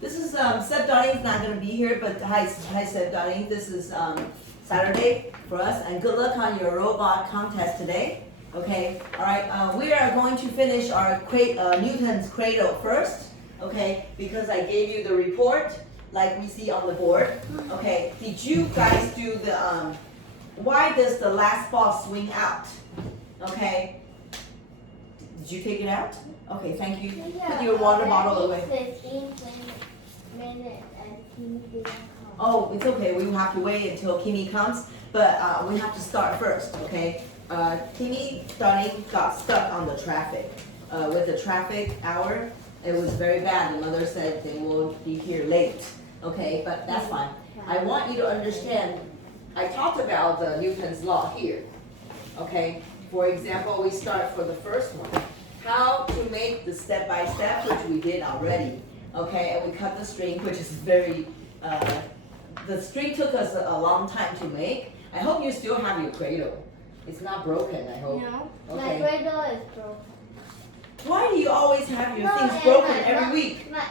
This is Seb Darling's not gonna be here, but hi Seb Darling. This is Saturday for us, and good luck on your robot contest today. Okay, all right. We are going to finish our Newton's cradle first. Okay, because I gave you the report like we see on the board. Okay, did you guys do the why does the last ball swing out? Okay, did you take it out? Okay, thank you. Put your water bottle away. 15 minutes and he didn't come. Oh, it's okay. We will have to wait until Kimi comes, but we have to start first, okay? Kimi starting got stuck on the traffic. With the traffic hour, it was very bad. The mother said they will be here late, okay? But that's fine. I want you to understand, I talked about the Newton's law here, okay? For example, we start for the first one. How to make the step-by-step, which we did already, okay? And we cut the string, which is very, the string took us a long time to make. I hope you still have your cradle. It's not broken, I hope. No, Okay. my cradle is broken. Why do you always have your No, things and broken my- every week? My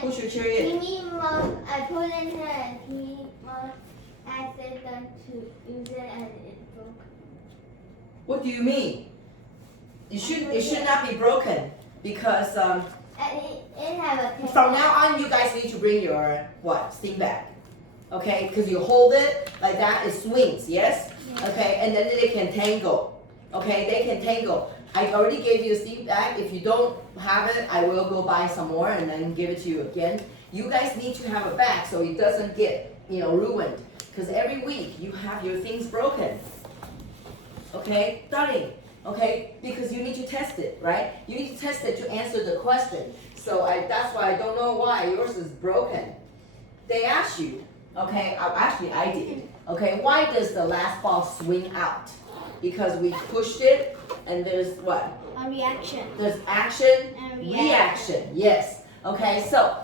Push your chair in. He I put in here and he must accident to use it and it broke. What do you mean? It should not be broken because And it have a pin. from now on you guys need to bring your steam bag, okay? Because you hold it like that, it swings, yes? Yeah. Okay, and then they can tangle, okay? They can tangle. I already gave you a steam bag. If you don't have it, I will go buy some more and then give it to you again. You guys need to have a bag so it doesn't get ruined. Because every week you have your things broken. Okay, darling. Okay, because you need to test it, right? You need to test it to answer the question. So that's why I don't know why yours is broken. They asked you, okay, actually I did. Okay, why does the last ball swing out? Because we pushed it and there's what? A reaction. There's action, And reaction. Yes. Okay, so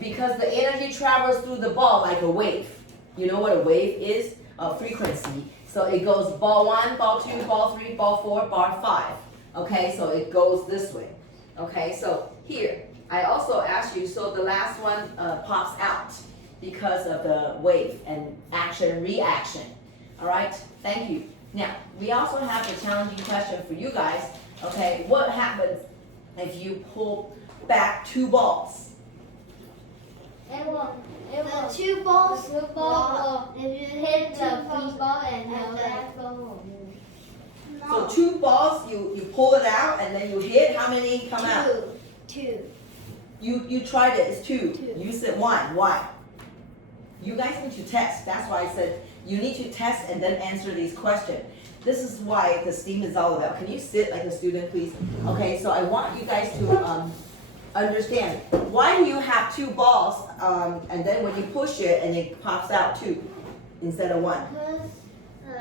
because the energy travels through the ball like a wave. You know what a wave is? A frequency. So it goes ball 1, ball 2, ball 3, ball 4, ball 5. Okay, so it goes this way. Okay, so here, I also asked you, so the last one pops out because of the wave and action, reaction. All right, thank you. Now, we also have a challenging question for you guys. Okay, what happens if you pull back 2 balls? It will. The 2 balls. If you hit the first ball and the last ball will move. So 2 balls, you pull it out and then you hit. How many come out? 2. You tried it. It's 2. 2. You said 1. Why? You guys need to test. That's why I said you need to test and then answer these questions. This is why the STEAM is all about. Can you sit like a student, please? Okay, so I want you guys to understand. Why do you have 2 balls and then when you push it and it pops out 2 instead of 1? Because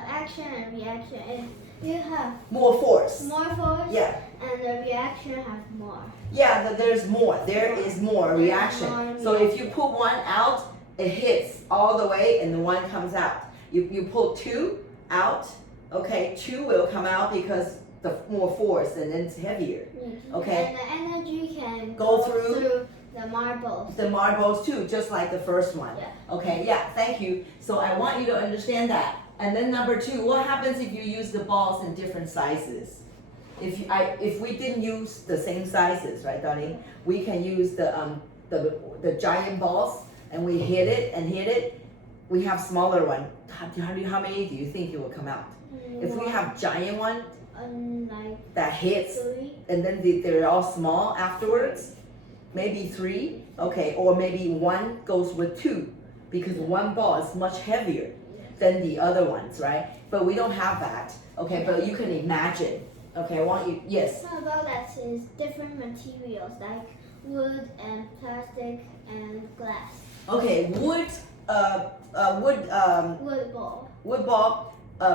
action and reaction is you have More force. more force. Yeah. And the reaction has more. Yeah, there's more. There is more reaction. more So if you pull 1 out, it hits all the way and the 1 comes out. You pull 2 out, okay, 2 will come out because the more force and then it's heavier. Okay. And the energy can Go through the marbles. the marbles too, just like the first one. Yeah. Okay, yeah, thank you. So I want you to understand that. And then number 2, what happens if you use the balls in different sizes? If we didn't use the same sizes, right, darling? We can use the giant balls and we hit it and hit it. We have smaller one. How many do you think it will come out? If we have giant one Like that hits 3. and then they're all small afterwards, maybe 3, okay, or maybe 1 goes with 2 because 1 ball is much heavier than the other ones, right? But we don't have that, okay, but you can imagine. Okay, I want you, yes. How about that is different materials like wood and plastic and glass. Okay, wood Wood ball. ball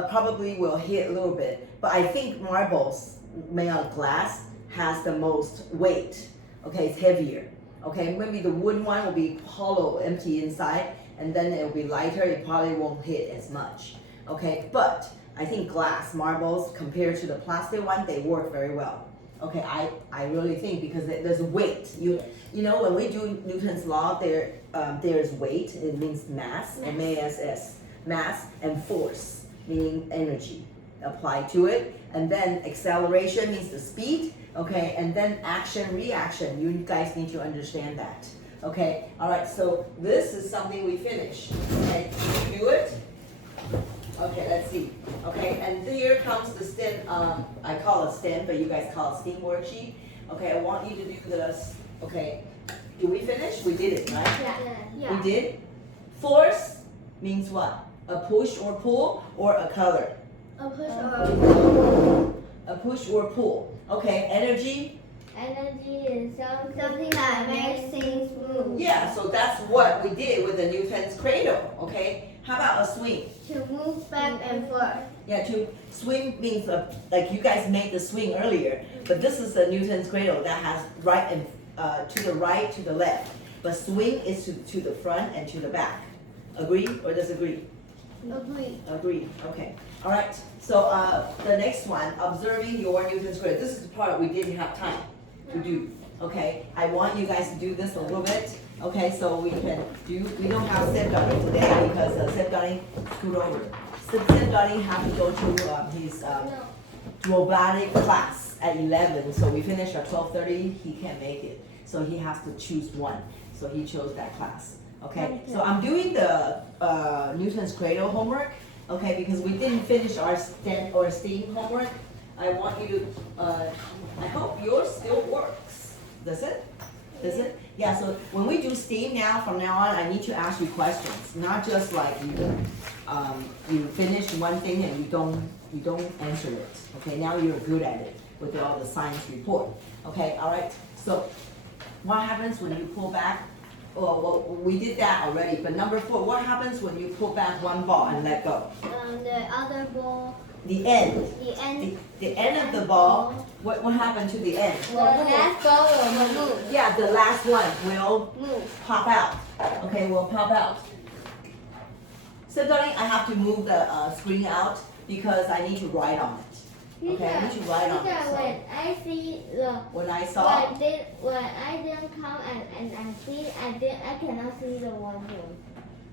probably will hit a little bit, but I think marbles made out of glass has the most weight. Okay, it's heavier. Okay, maybe the wood one will be hollow, empty inside, and then it will be lighter. It probably won't hit as much. Okay, but I think glass marbles compared to the plastic one, they work very well. Okay, I really think because there's weight. You know when we do Newton's law, there's weight. It means mass, M-A-S-S, mass, and force, meaning energy applied to it. And then acceleration means the speed. Okay, and then action, reaction. You guys need to understand that. Okay, all right. So this is something we finished. Okay, can you do it? Okay, let's see. Okay, and here comes the STEM, I call it STEM, but you guys call it STEAM worksheet. Okay, I want you to do this. Okay, do we finish? We did it, right? Yeah. We did. Force means what? A push or pull or a color? A push or a pull. A push or pull. Okay, energy? Energy is something that makes things move. Yeah, so that's what we did with the Newton's cradle. Okay, how about a swing? To move back and forth. Yeah, to swing means like you guys made the swing earlier, but this is the Newton's cradle that has right and to the right, to the left. But swing is to the front and to the back. Agree or disagree? Agree. Agree. Okay. All right. So the next one, observing your Newton's cradle. This is the part we didn't have time to do. Okay. I want you guys to do this a little bit. Okay. So we can do. We don't have Seth Dunning today because Seth Dunning scoot over. Seth Dunning have to go to his robotic class at 11. So we finish at 12:30. He can't make it. So he has to choose one. So he chose that class. Okay, so I'm doing the Newton's cradle homework, okay, because we didn't finish our STEM or STEAM homework. I want you to, I hope yours still works. Does it? Does it? Yeah, so when we do STEAM now, from now on, I need to ask you questions, not just like you finish one thing and you don't answer it. Okay, now you're good at it with all the science report. Okay, all right. So what happens when you pull back? Well, we did that already, but number 4, what happens when you pull back one ball and let go? The other ball. The end. The end of the ball, what happened to the end? The last ball will move. Yeah, the last one will Move. pop out. Okay, will pop out. So darling, I have to move the screen out because I need to write on it. Okay, I need to write on it. So When I see the when I saw, when I didn't come and I see I cannot see the whiteboard.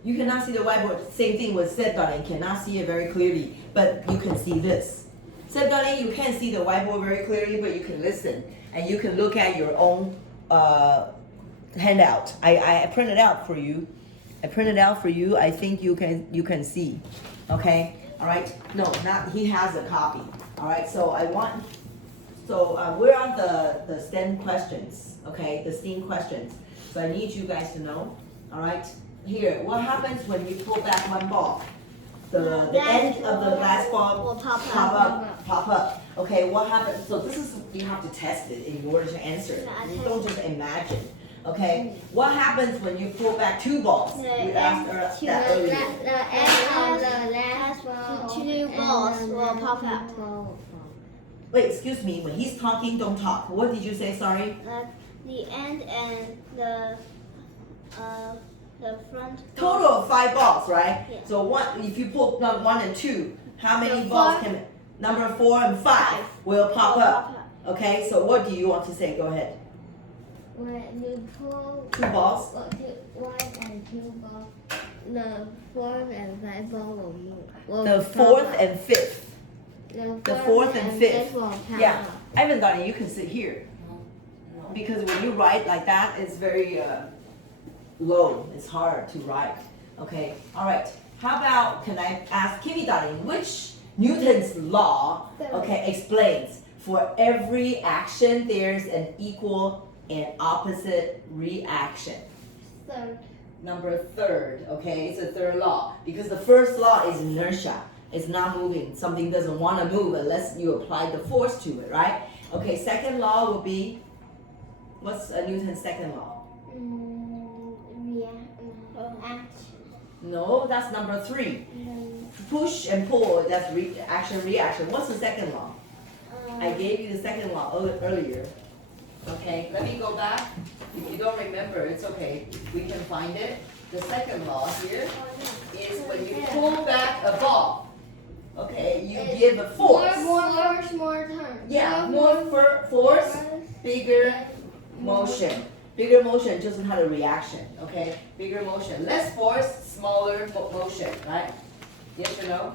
you cannot see the whiteboard. Same thing with Seth darling, cannot see it very clearly, but you can see this. Seth darling, you can't see the whiteboard very clearly, but you can listen and you can look at your own handout. I printed out for you. I printed out for you. I think you can see. Okay. All right. No, not he has a copy. All right. So we're on the STEM questions. Okay, the STEAM questions. So I need you guys to know. All right. Here, what happens when you pull back one ball? The end of the last ball will pop up. Okay, what happens? So this is, you have to test it in order to answer. You don't just imagine. Okay, what happens when you pull back 2 balls? We asked that earlier. The end of the last ball. 2 balls will pop out. Wait, excuse me. When he's talking, don't talk. What did you say? Sorry. The end and the front. Total of 5 balls, right? Yeah. So if you pull 1 and 2, how many balls can? Number 4 and 5 will pop up. Okay. So what do you want to say? Go ahead. When you pull 2 balls. 1 and 2 balls, the 4th and 5th ball will move. The 4th and 5th. The 4th and 5th. Yeah. Ivan, darling, you can sit here. Because when you write like that, it's very low. It's hard to write. Okay. All right. How about, can I ask Kimmy, darling, which Newton's law, okay, explains for every action there's an equal and opposite reaction? Third. Number 3rd, okay, it's the 3rd law. Because the first law is inertia. It's not moving. Something doesn't want to move unless you apply the force to it, right? Okay, 2nd law will be, what's Newton's 2nd law? Action. No, that's number 3. Push and pull, that's action, reaction. What's the 2nd law? I gave you the 2nd law earlier. Okay, let me go back. If you don't remember, it's okay. We can find it. The 2nd law here is when you pull back a ball. Okay, you give a force. More turn. Yeah, more force, bigger motion. Bigger motion 就是它的 reaction, okay? Bigger motion, less force, smaller motion, right? Yes or no?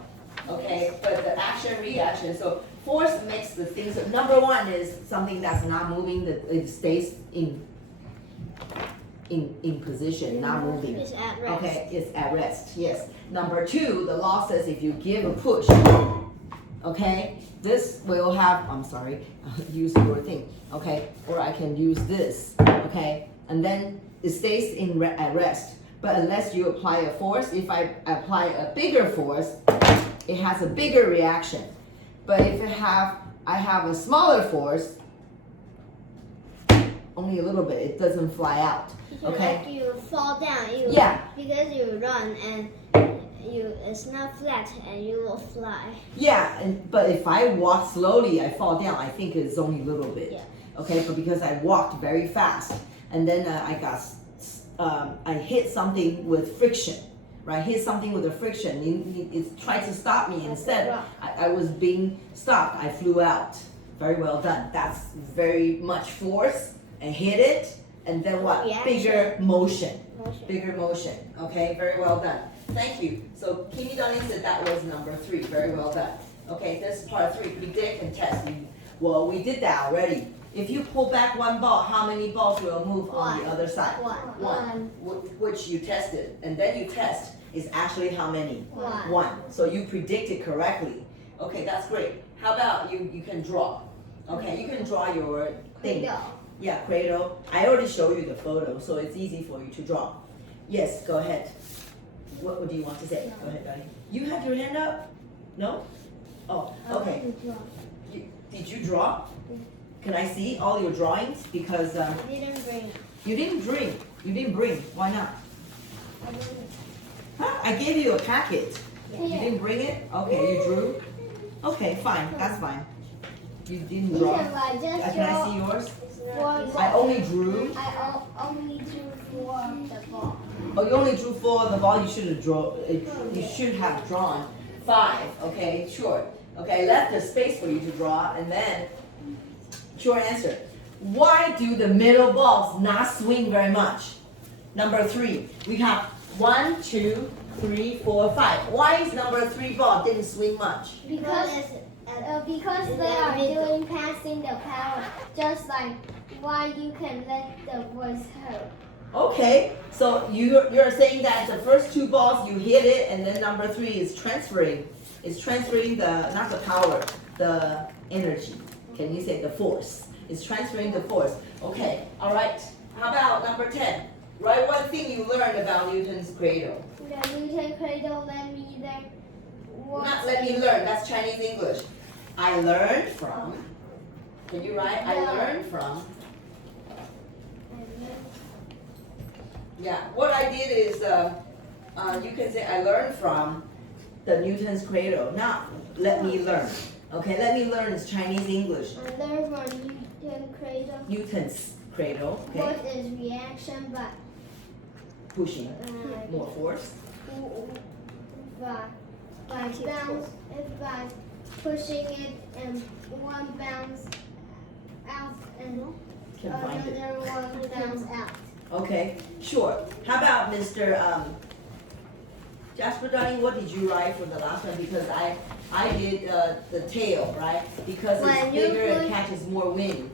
Okay, but the action reaction. So force makes the things. Number one is something that's not moving, that it stays in position, not moving. It's at rest. Okay, it's at rest. Yes. Number two, the law says if you give a push, okay, this will have. I'm sorry, use your thing. Okay, or I can use this. Okay, and then it stays at rest. But unless you apply a force, if I apply a bigger force, it has a bigger reaction. But if I have a smaller force, only a little bit, it doesn't fly out. Okay? Like you fall down, Yeah. Because you run and it's not flat and you will fly. Yeah, but if I walk slowly, I fall down. I think it's only a little bit. Yeah. Okay, but because I walked very fast, and then I hit something with friction, right? Hit something with a friction. It tried to stop me. Instead, I was being stopped. I flew out. Very well done. That's very much force and hit it, and then what? Reaction. Bigger motion. Bigger motion. Okay, very well done. Thank you. So Kimi Darling said that was number 3. Very well done. Okay, this is part 3. Predict and test. Well, we did that already. If you pull back one ball, how many balls will move on the other side? One. Which you tested, and then you test is actually how many? One. So you predicted correctly. Okay, that's great. How about you can draw? Okay, you can draw your thing. Yeah, cradle. I already showed you the photo, so it's easy for you to draw. Yes, go ahead. What do you want to say? Go ahead, buddy. You have your hand up? No? Oh, okay. Did you draw? Can I see all your drawings? Because I didn't bring. you didn't bring. Why not? Huh? I gave you a packet. You didn't bring it? Okay, you drew? Okay, fine. That's fine. You didn't draw. Can I see yours? I only drew. I only drew 4 of the ball. Oh, you only drew 4 of the ball. You should have drawn. You should have drawn 5. Okay, sure. Okay, I left a space for you to draw, and then short answer. Why do the middle balls not swing very much? Number 3. We have 1, 2, 3, 4, 5. Why is number 3 ball didn't swing much? Because they are doing passing the power, just like why you can let the voice hurt. Okay, so you're saying that the first 2 balls you hit it, and then number 3 is transferring. It's transferring not the power, the energy. Can you say the force? It's transferring the force. Okay, all right. How about number 10? Write one thing you learned about Newton's cradle. The Newton cradle let me learn. Not let me learn. That's Chinese English. I learned from. Can you write? I learned from. Yeah. What I did is, you can say I learned from the Newton's cradle. Not let me learn. Okay, let me learn is Chinese English. I learned from Newton cradle. Newton's cradle. Okay. Force is reaction, but Pushing. More force. by pushing it and one bounce out and Can find it. another one bounce out. Okay, sure. How about Mr. Jasper Darling, what did you write for the last one? Because I did the tail, right? Because it's When you bigger and put- catches more wind.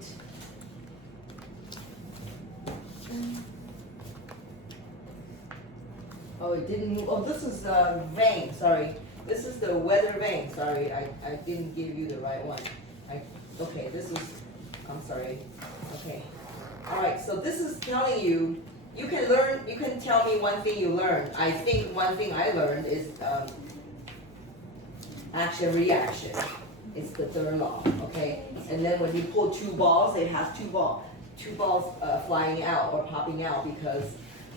Oh, it didn't move. Oh, this is the vane, sorry. This is the weather vane, sorry. I didn't give you the right one. Okay, this is, I'm sorry. Okay. All right, so this is telling you, you can tell me one thing you learned. I think one thing I learned is action reaction. It's the third law, okay? And then when you pull 2 balls, it has two balls flying out or popping out because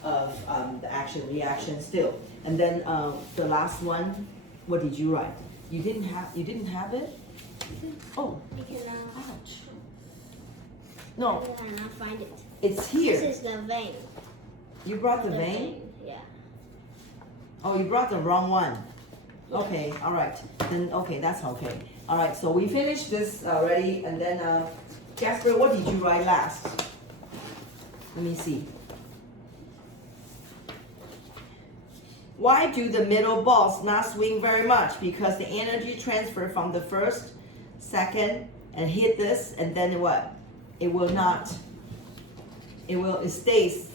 of the action reaction still. And then the last one, what did you write? You didn't have it? Oh, You cannot, ouch. No, you cannot find it. it's here. This is the vein. You brought the vane? Yeah. Oh, you brought the wrong one. Okay, all right. Then okay, that's okay. All right, so we finished this already, and then Jasper, what did you write last? Let me see. Why do the middle balls not swing very much? Because the energy transfer from the first, second, and hit this, and then what? It will not. It stays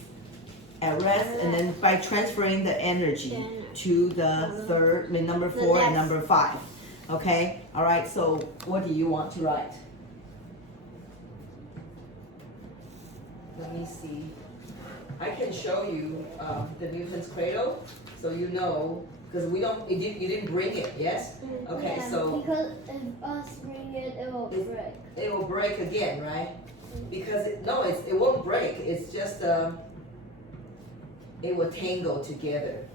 at rest, and then by transferring the energy to the third, number 4 and number 5. Okay. All right. So what do you want to write? Let me see. I can show you the Newton's cradle, so you know, because you didn't bring it, yes? Okay, yeah, so because if us bring it, it will break. it will break again, right? Because it won't break. It's just it will tangle together.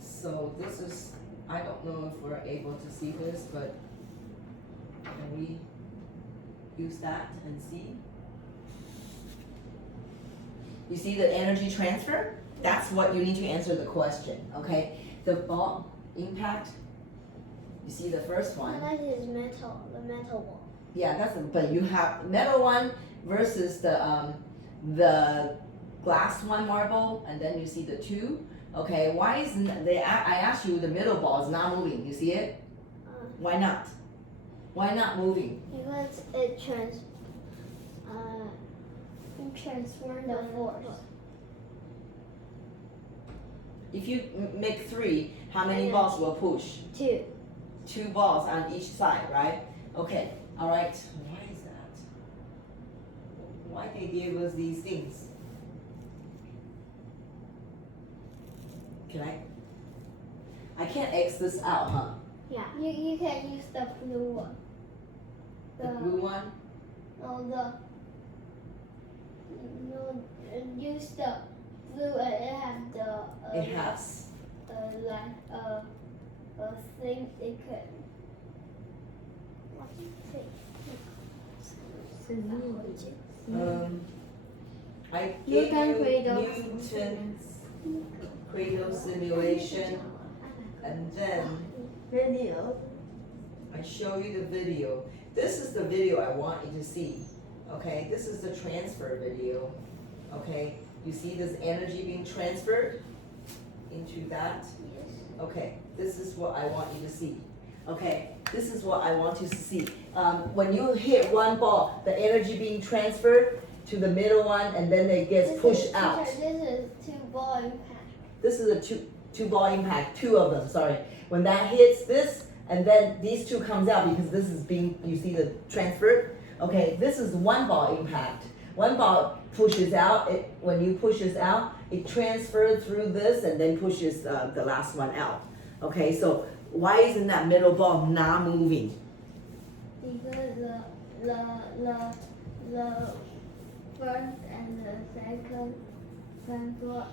So this is, I don't know if we're able to see this, but can we use that and see? You see the energy transfer? That's what you need to answer the question, okay? The ball impact, you see the first one. That is metal, the metal one. Yeah, but you have metal one versus the glass one marble, and then you see the 2. Okay, why isn't I asked you, the middle ball is not moving. You see it? Why not? Why not moving? Because it transforms the force. If you make 3, how many balls will push? 2. 2 balls on each side, right? Okay, all right. Why is that? Why they gave us these things? I can't X this out, huh? Yeah. You can use the blue one. The blue one? Use the blue and it has the. It has. Like a thing it can. I gave you Newton's cradle simulation, and then I show you the video. This is the video I want you to see. Okay, this is the transfer video. Okay, you see this energy being transferred into that? Yes. Okay, this is what I want you to see. Okay, this is what I want you to see. When you hit one ball, the energy being transferred to the middle one, and then it gets pushed out. This is 2 ball impact. This is a two ball impact, 2 of them, sorry. When that hits this, and then these 2 comes out because this is being, you see the transfer? Okay, this is 1 ball impact. 1 ball pushes out, when you push this out, it transfers through this and then pushes the last one out. Okay, so why isn't that middle ball not moving? Because the first and the second transfer.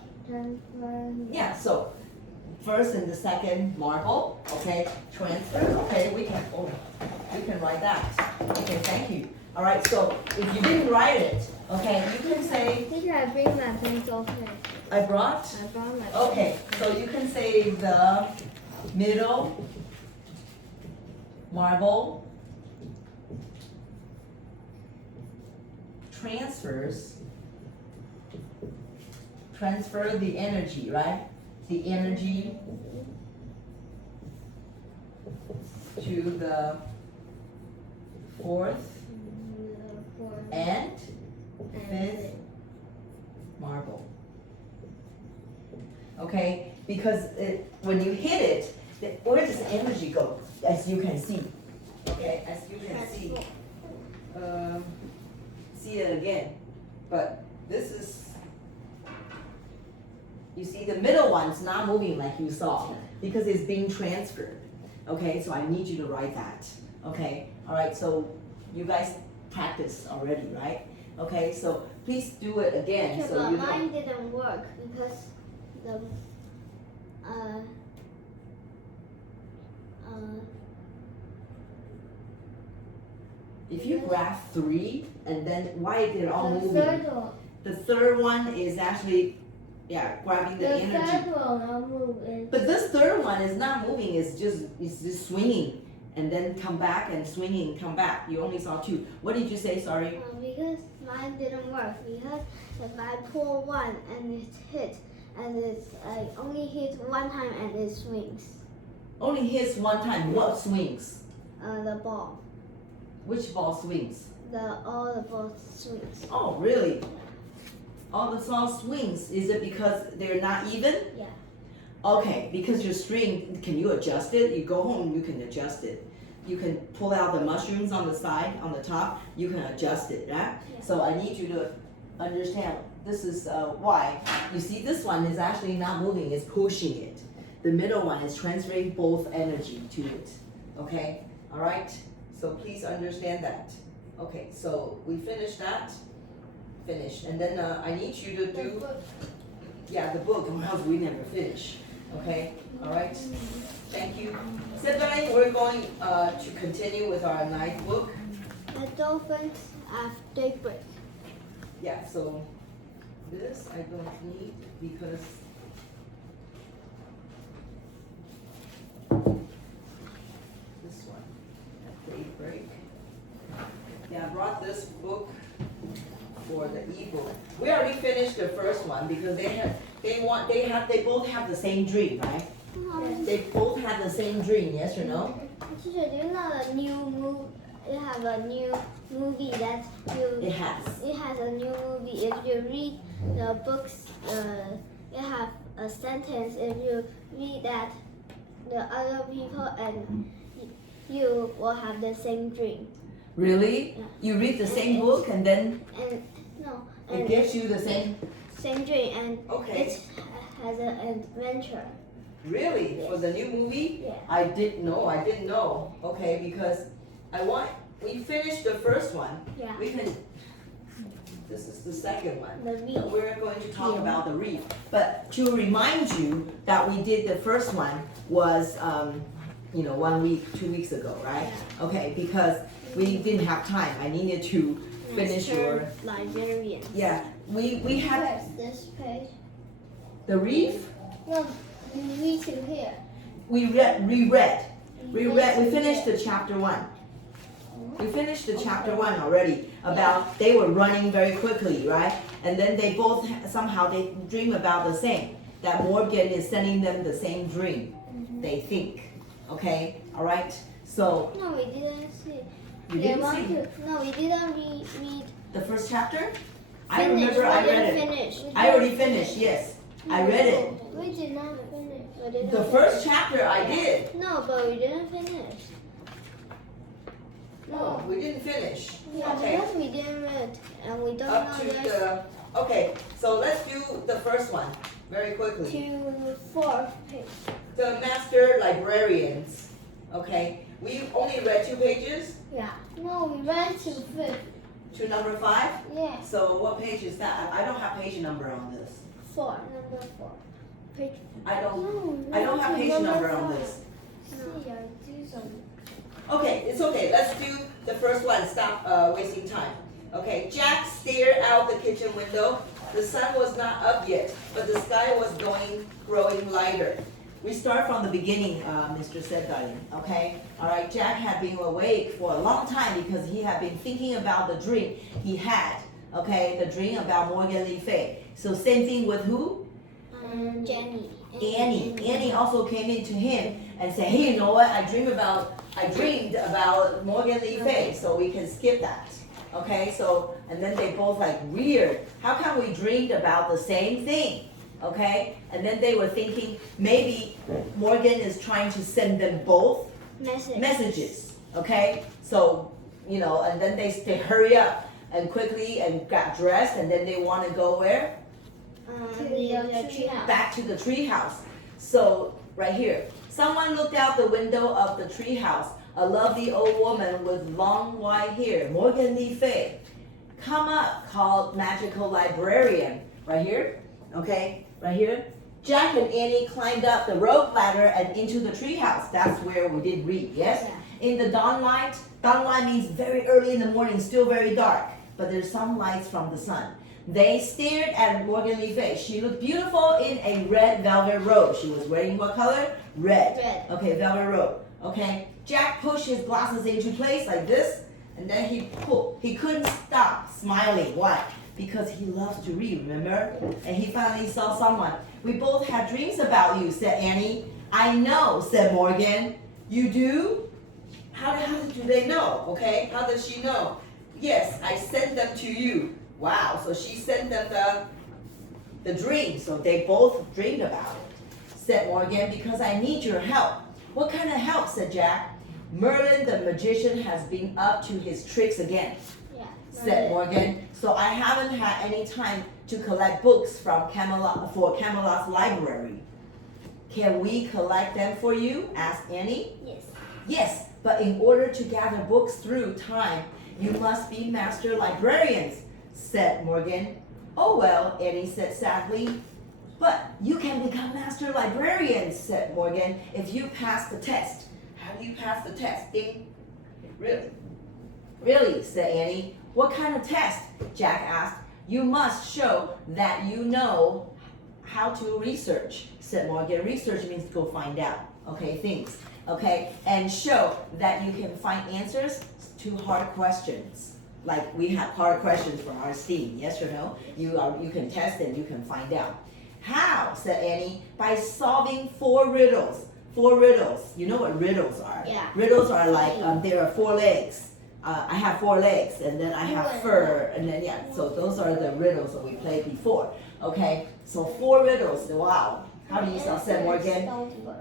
Yeah, so first and the second marble, okay, transfer, okay, we can write that. Okay, thank you. All right, so if you didn't write it, okay, you can say. Teacher, I bring my pencil case. I brought? I brought my Okay, so you can say the middle marble transfer the energy, right? The energy to the 4th and 5th marble. Okay, because when you hit it, where does the energy go? As you can see. Okay, as you can see. See it again. But this is, you see the middle one's not moving like you saw because it's being transferred. Okay, so I need you to write that. Okay, all right, so you guys practice already, right? Okay, so please do it again. Yeah, so but you mine didn't work because the if you graph 3 and then why is it all moving? third one. The third one is actually Yeah, grabbing the energy. third will not move. But this third one is not moving, it's just swinging and then come back and swinging, come back. You only saw two. What did you say, sorry? Because mine didn't work. Because if I pull one and it hit, and it's only hit one time and it swings. Only hits one time. What swings? The ball. Which ball swings? All the balls swings. Oh, really? All the ball swings. Is it because they're not even? Yeah. Okay, because your string, can you adjust it? You go home, you can adjust it. You can pull out the mushrooms on the side, on the top, you can adjust it, right? Yeah. So I need you to understand, this is why. You see, this one is actually not moving, it's pushing it. The middle one is transferring both energy to it, okay? All right, so please understand that. Okay, so we finished that, finish. And then I need you to do, yeah, the book, or else we never finish. Okay, all right, thank you. Today we're going to continue with our ninth book. The dolphins at daybreak. Yeah, so this I don't need because this one at daybreak. Yeah, I brought this book for the ebook. We already finished the first one because they both have the same dream, right? They both have the same dream, yes or no? Teacher, do you know the new movie? You have a new movie that you. It has. It has a new movie. If you read the books, it have a sentence. If you read that, the other people and you will have the same dream. Really? Yeah. You read the same book and then And no. it And gives you the same? same dream, and Okay. it has an adventure. Really? Yes. For the new movie? Yeah. I didn't know. Okay, because we finished the first one. Yeah. This is the second one. The reef. We're going to talk Yeah. about the reef. But to remind you that we did the first one was, 1 week, 2 weeks ago, right? Yeah. Okay, because we didn't have time. I needed to finish your, librarian. yeah. We had this page. the reef. No, you read to here. We reread. We finished the chapter 1. We finished the chapter 1 already about they were running very quickly, right? And then they both somehow they dream about the same. That Morgan is sending them the same dream. They think. Okay? All right? So No, we didn't see. you didn't see No, we didn't read. the first chapter? I Finish. remember I read it. Finish. I already finished, yes. I read it. We did not finish. We didn't The finish. first chapter I did. No, but we didn't finish. No, we didn't finish. Yeah, Okay. because we didn't read, and we don't Up know to there's the, okay, so let's do the first one very quickly. to fourth page. The master librarians, okay? We only read 2 pages Yeah. No, we read to fifth. to number 5. Yeah. So what page is that? I don't have page number on this. Number 4. Page. I don't No, I don't have to page number on 5. this. See, I do something. Okay, it's okay. Let's do the first one. Stop wasting time. Okay, Jack stared out the kitchen window. The sun was not up yet, but the sky was growing lighter. We start from the beginning, Mr. Seddain, okay? All right, Jack had been awake for a long time because he had been thinking about the dream he had, okay? The dream about Morgan Le Fay. So same thing with who? Jenny. Annie. Annie also came into him and said, hey, you know what? I dreamed about Morgan Le Fay, so we can skip that. Okay, so, and then they both like, weird. How come we dreamed about the same thing? Okay, and then they were thinking maybe Morgan is trying to send them both messages. Okay, so, and then they hurry up and quickly and got dressed, and then they want to go where? To the tree house. Back to the tree house. So right here, someone looked out the window of the tree house. A lovely old woman with long white hair, Morgan Le Fay. Come up, called magical librarian. Right here, okay, right here. Jack and Annie climbed up the rope ladder and into the tree house. That's where we did read, yes? Yeah. In the dawnlight means very early in the morning, still very dark, but there's some lights from the sun. They stared at Morgan Le Fay. She looked beautiful in a red velvet robe. She was wearing what color? Red. Red. Okay, velvet robe. Okay. Jack pushed his glasses into place like this, and then he pulled. He couldn't stop smiling. Why? Because he loves to read, remember? And he finally saw someone. We both had dreams about you, said Annie. I know, said Morgan. You do? How do they know? Okay, how does she know? Yes, I sent them to you. Wow, so she sent them the dream, so they both dreamed about it, said Morgan, because I need your help. What kind of help, said Jack. Merlin the magician has been up to his tricks again, said Morgan. So I haven't had any time to collect books from Camelot's library. Can we collect them for you? Asked Annie. Yes. Yes, but in order to gather books through time, you must be master librarians, said Morgan. Oh well, Annie said sadly. But you can become master librarians, said Morgan, if you pass the test. How do you pass the test? Ding. Really? Really, said Annie. What kind of test? Jack asked. You must show that you know how to research, said Morgan. Research means to go find out, okay, things, okay? And show that you can find answers to hard questions. Like we have hard questions for our STEAM, yes or no? You can test and you can find out. How, said Annie? By solving 4 riddles. 4 riddles. You know what riddles are? Yeah. Riddles are like, there are 4 legs. I have 4 legs, and then I have fur, and then so those are the riddles that we played before. Okay, so 4 riddles. Wow, how do you sound, said Morgan?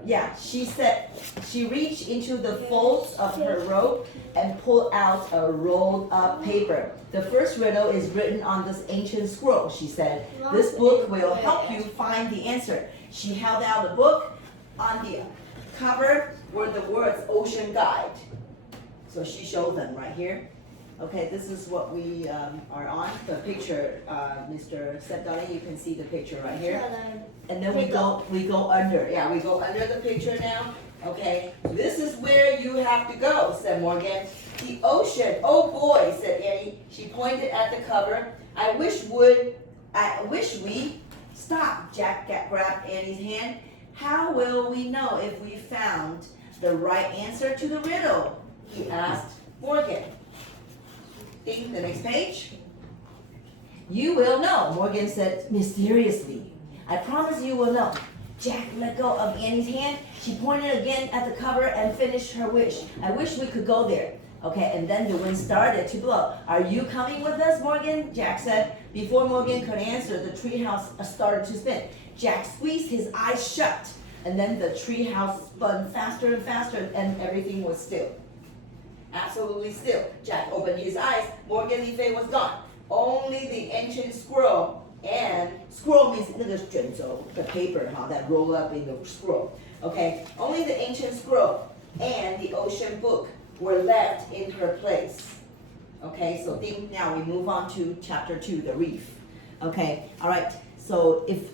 Yeah, she said she reached into the folds of her robe and pulled out a rolled up paper. The first riddle is written on this ancient scroll, she said. This book will help you find the answer. She held out the book. On the cover were the words Ocean Guide. So she showed them right here. Okay, this is what we are on. The picture, Mr. Setdali, you can see the picture right here. And then we go under. Yeah, we go under the picture now. Okay, this is where you have to go, said Morgan. The ocean. Oh boy, said Annie. She pointed at the cover. I wish we stop. Jack grabbed Annie's hand. How will we know if we found the right answer to the riddle? He asked Morgan. Think the next page. You will know, Morgan said mysteriously. I promise you will know. Jack let go of Annie's hand. She pointed again at the cover and finished her wish. I wish we could go there. Okay, and then the wind started to blow. Are you coming with us, Morgan? Jack said. Before Morgan could answer, the treehouse started to spin. Jack squeezed his eyes shut, and then the treehouse spun faster and faster, and everything was still. Absolutely still. Jack opened his eyes. Morgan Le Fay was gone. Only the ancient scroll, and scroll means 那个卷轴, the paper, that roll up in the scroll. Okay, only the ancient scroll and the ocean book were left in her place. Okay, so now we move on to chapter 2, the reef. Okay, all right. So if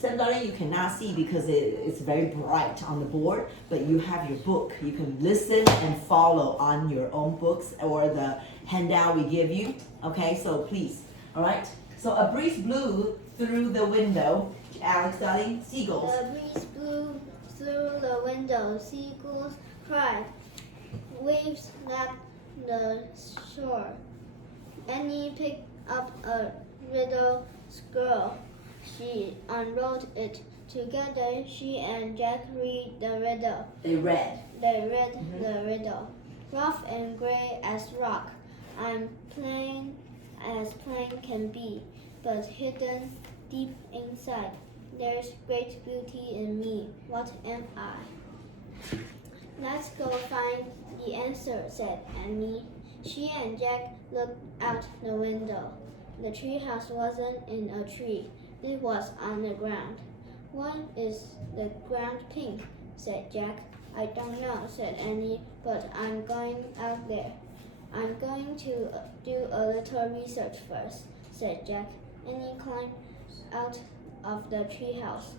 Sandali, you cannot see because it's very bright on the board, but you have your book. You can listen and follow on your own books or the handout we give you. Okay, so please, all right? So a breeze blew through the window. Alex, darling, seagulls. The breeze blew through the window. Seagulls cried. Waves lapped the shore. Annie picked up a riddle scroll. She unrolled it. Together, she and Jack read the riddle. They read the riddle. Rough and gray as rock, I'm plain as plain can be, but hidden deep inside, there's great beauty in me. What am I? Let's go find the answer, said Annie. She and Jack looked out the window. The treehouse wasn't in a tree. It was on the ground. Why is the ground pink? Said Jack. I don't know, said Annie, but I'm going out there. I'm going to do a little research first, said Jack. Annie climbed out of the treehouse.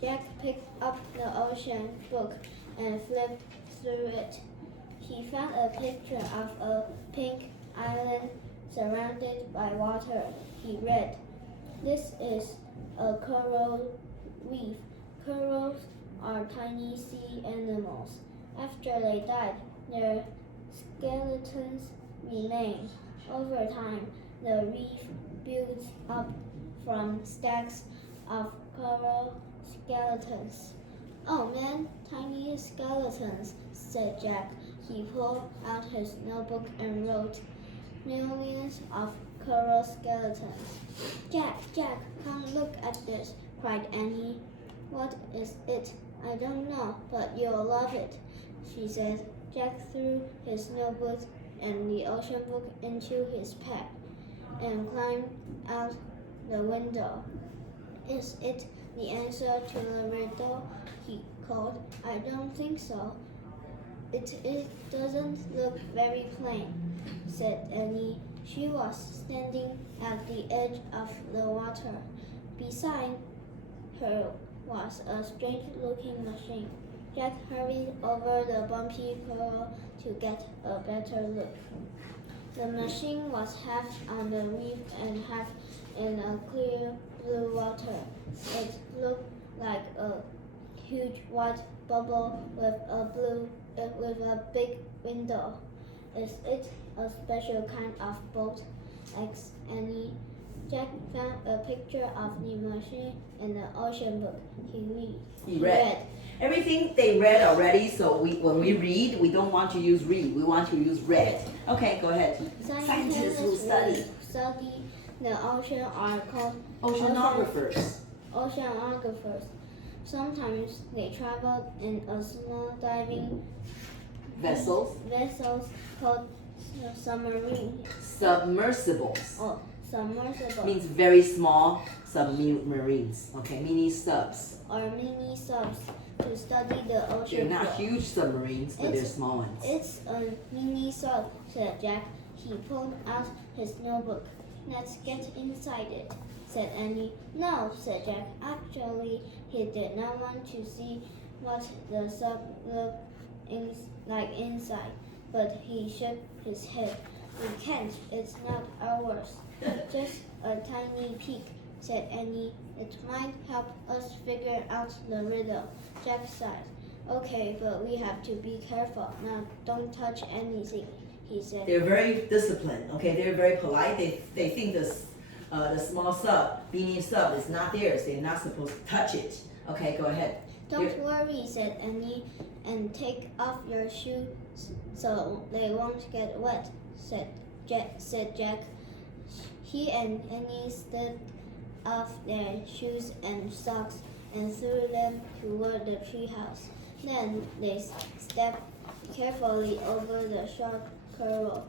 Jack picked up the ocean book and flipped through it. He found a picture of a pink island surrounded by water. He read, "This is a coral reef. Corals are tiny sea animals. After they died, their skeletons remain. Over time, the reef builds up from stacks of coral skeletons." "Oh man, tiny skeletons," said Jack. He pulled out his notebook and wrote, "Millions of coral skeletons." Jack, come look at this," cried Annie. "What is it?" "I don't know, but you'll love it," she said. Jack threw his notebook and the ocean book into his pack and climbed out the window. "Is it the answer to the riddle?" he called. "I don't think so. It doesn't look very plain," said Annie. She was standing at the edge of the water. Beside her was a strange-looking machine. Jack hurried over the bumpy coral to get a better look. The machine was half on the reef and half in a clear blue water. It looked like a huge white bubble with a big window. "Is it a special kind of boat?" asked Annie. Jack found a picture of the machine in the ocean book. He read. Everything they read already, so when we read, we don't want to use read, we want to use read. Okay, go ahead. Scientists who study the ocean are called oceanographers. Oceanographers. Sometimes they travel in a small diving Vessels. Called submarines. Submersibles. Oh, submersible. Means very small submarines. Okay, mini subs. Or mini subs to study the ocean. They're not huge submarines, but they're small ones. "It's a mini sub," said Jack. He pulled out his notebook. "Let's get inside it," said Annie. "No," said Jack. Actually, he did not want to see what the sub looked like inside, but he shook his head. "We can't. It's not ours." "Just a tiny peek," said Annie. "It might help us figure out the riddle." Jack sighed. "Okay, but we have to be careful. Now, don't touch anything," he said. They're very disciplined. Okay, they're very polite. They think the small sub, mini sub, is not theirs. They're not supposed to touch it. Okay, go ahead. "Don't worry," said Annie, "and take off your shoes so they won't get wet," said Jack. He and Annie stripped off their shoes and socks and threw them toward the treehouse. Then they stepped carefully over the sharp coral.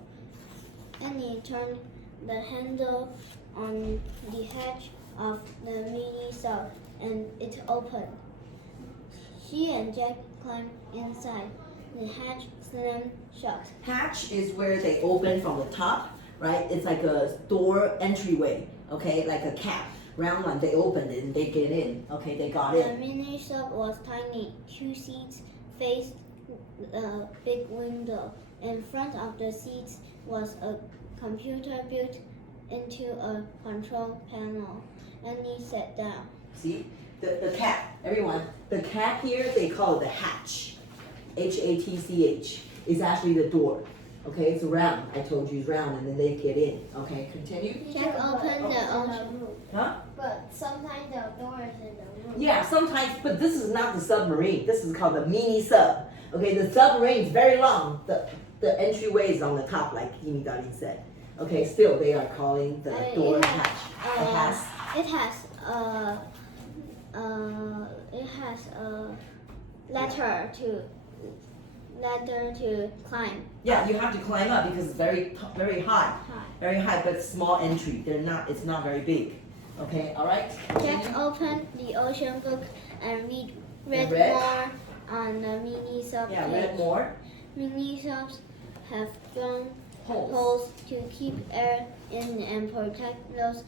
Annie turned the handle on the hatch of the mini sub and it opened. She and Jack climbed inside. The hatch slammed shut. Hatch is where they open from the top, right? It's like a door entryway, okay? Like a cap. Round one, they opened it and they get in. Okay, they got The in. mini sub was tiny. 2 seats faced a big window. In front of the seats was a computer built into a control panel. Annie sat down. See? The cap, everyone. The cap here, they call it the hatch. Hatch is actually the door. Okay, it's round. I told you it's round, and then they get in. Okay, continue. Jack opened the ocean. Huh? But sometimes the door is in the room. Yeah, sometimes, but this is not the submarine. This is called the mini sub. Okay, the submarine is very long. The entryway is on the top, like Kimi Darling said. Okay, still they are calling the door hatch. It has a ladder to climb. Yeah, you have to climb up because it's very high, but small entry. It's not very big. Okay, all right. Jack opened the ocean book and read more on the mini sub Yeah, page. read more. Mini subs have grown Holes. holes to keep air in and protect those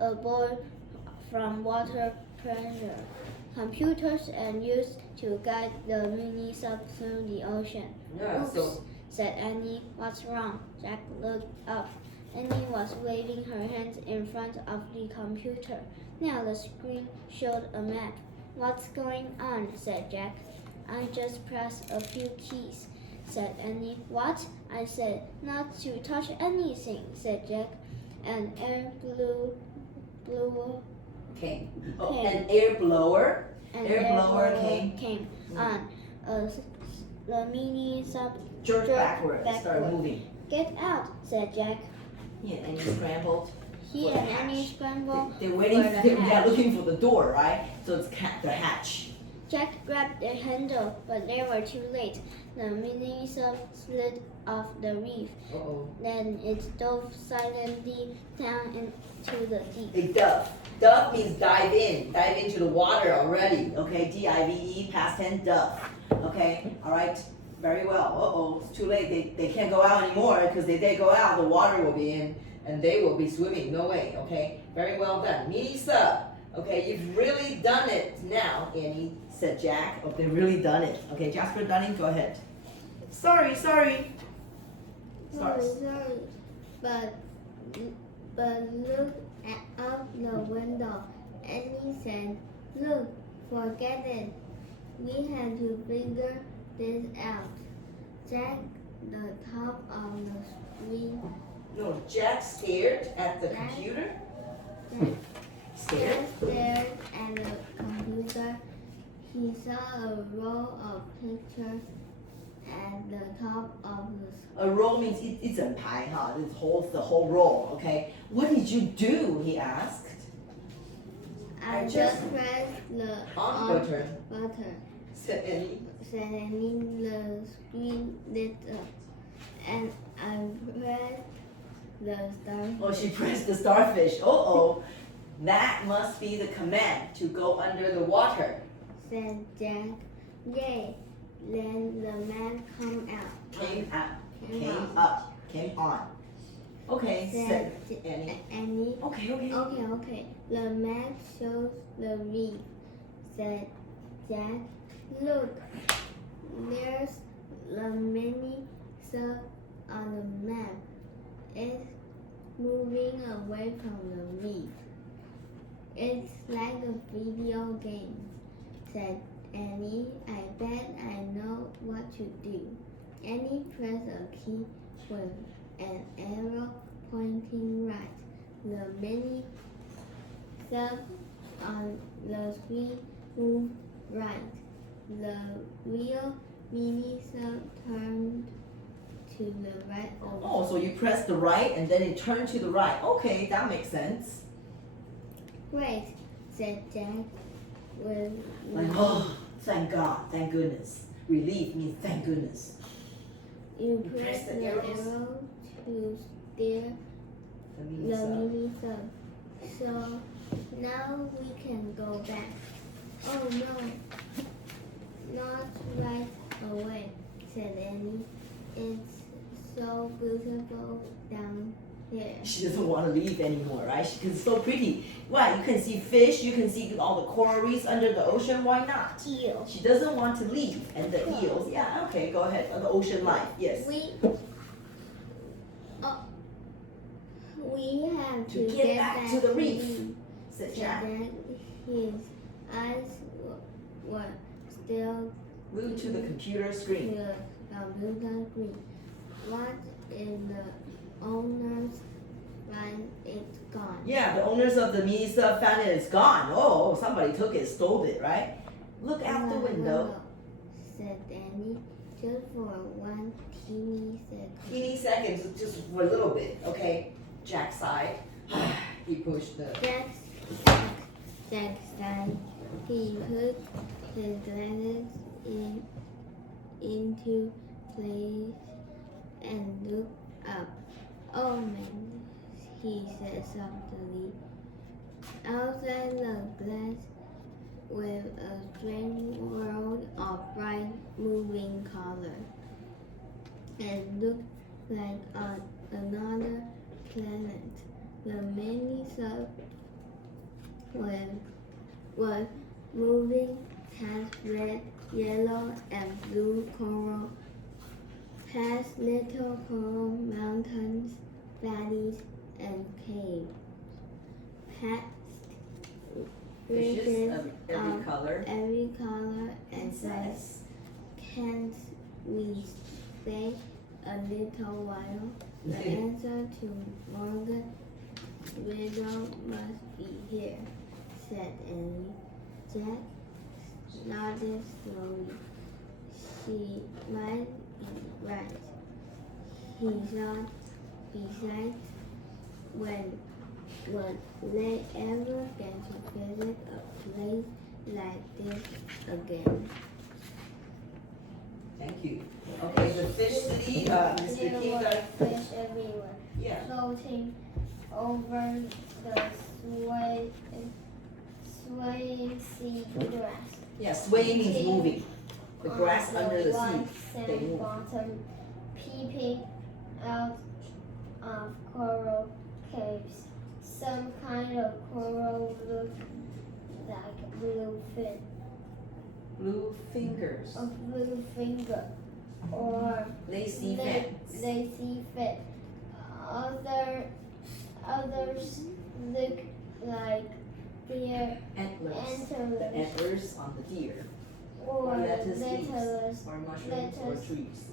aboard from water pressure. Computers are used to guide the mini sub through the ocean. Yeah, "Oops," said Annie. "What's wrong?" Jack looked up. Annie was waving her hands in front of the computer. Now the screen showed a map. What's going on? Said Jack. I just pressed a few keys, said Annie. What? I said, not to touch anything, said Jack. An air blower Came. Oh, Came. an air blower. An Air blower came. on. The mini sub Jerked backwards. Started moving. Get out, said Jack. He and Annie scrambled. He for the and Annie hatch. scrambled They're waiting. for the They're hatch. looking for the door, right? So it's the hatch. Jack grabbed the handle, but they were too late. The mini sub slid off the reef. Uh-oh. Then it dove silently down into the deep. A dove. Dove means dive in. Dive into the water already. Okay, D-I-V-E, past tense, dove. Okay, all right. Very well. Uh-oh, it's too late. They can't go out anymore because if they go out, the water will be in and they will be swimming. No way. Okay, very well done. Mini sub. Okay, you've really done it now, Annie, said Jack. Oh, they've really done it. Okay, Jasper Dunning, go ahead. Sorry. Sorry. But look out the window. Annie said, look, forget it. We had to figure this out. Jack, the top of the screen. No, Jack stared at the computer. Stared? Jack stared at the computer. He saw a row of pictures at the top of the screen. A roll means it's a pie, huh? It holds the whole roll, okay? What did you do? He asked. I just pressed the On button, button. said Annie. Suddenly the screen lit up, and I pressed the starfish. Oh, she pressed the starfish. Uh-oh. That must be the command to go under the water. Said Jack. Yay! Then the man come out. Came out. Came Came out. up. Came on. Okay, said Annie. Annie. Okay. Okay. The map shows the reef. Said Jack. Look, there's the mini sub on the map. It's moving away from the reef. It's like a video game, said Annie. I bet I know what to do. Annie pressed a key with an arrow pointing right. The mini sub on the screen moved right. The real mini sub turned to the right. Oh, so you press the right and then it turned to the right. Okay, that makes sense. Great, said Jack with Like, oh, thank God, thank goodness. Relief means thank goodness. You press press the the arrows. arrow to steer The mini the sub. mini sub. So now we can go back. Oh no, not right away, said Annie. It's so beautiful down there. She doesn't want to leave anymore, right? Because it's so pretty. Why? You can see fish, you can see all the coral reefs under the ocean. Why not? Eel. She doesn't want to leave. And the eels, yeah, okay, go ahead. The ocean life, yes. We have To get back to the reef, said Jack. His eyes were still Move to the computer to screen. the computer screen. What is the owner's find it's gone? Yeah, the owners of the mini sub found it, it's gone. Oh, somebody took it, stole it, right? Look out the window. Said Danny, just for one teeny second. Teeny seconds, just for a little bit, okay? Jack sighed. He pushed the. Jack sighed. He put his glasses into place and looked up. Oh man, he said softly. Outside the glass with a strange world of bright moving color. It looked like another planet. The many sub was moving past red, yellow, and blue coral, past little coral mountains valleys, and caves. Past Fishes regions of every color every color and and size. size. Can we stay a little while? The answer to Morgan's riddle must be here, said Annie. Jack nodded slowly. She might be right. He thought, besides, when would they ever get to visit a place like this again? Thank you. Okay, the fish city, Mr. There King, were fish everywhere, yeah. floating over the swaying sea grass. Yeah, swaying means moving. The grass On under the white sea, they sand move. bottom, peeping out of coral caves. Some kind of coral looked like blue fin, Blue fingers, a blue finger, or lacy fins. lacy fin. Others look like deer Antlers. The antlers antlers on the deer. or lettuce leaves. lettuce, Or mushrooms or lettuce. trees.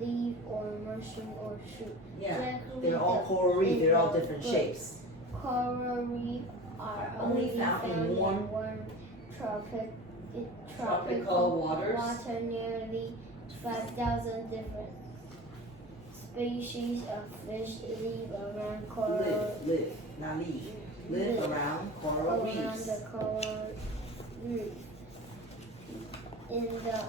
leaf or mushroom or shoot. Yeah, Jack they're all read coral reef, they're all the different book. shapes. Coral reef are Only only found in warm tropical waters. water. Nearly 5,000 different species of fish live around coral Live, not leave. Live Live around coral around reefs. the coral reef. In the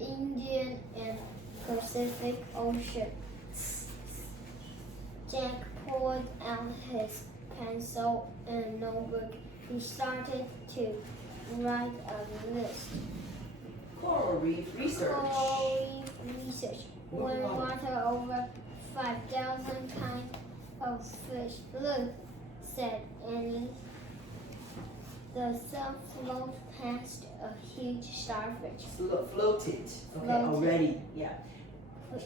Indian and Pacific Ocean. Jack pulled out his pencil and notebook. He started to write a list. Coral reef research. Coral reef research. Moving One on. water over 5,000 kinds of fish. Look, said Annie. The sun floated past a huge starfish. Floated. Okay, Floated. already. Yeah.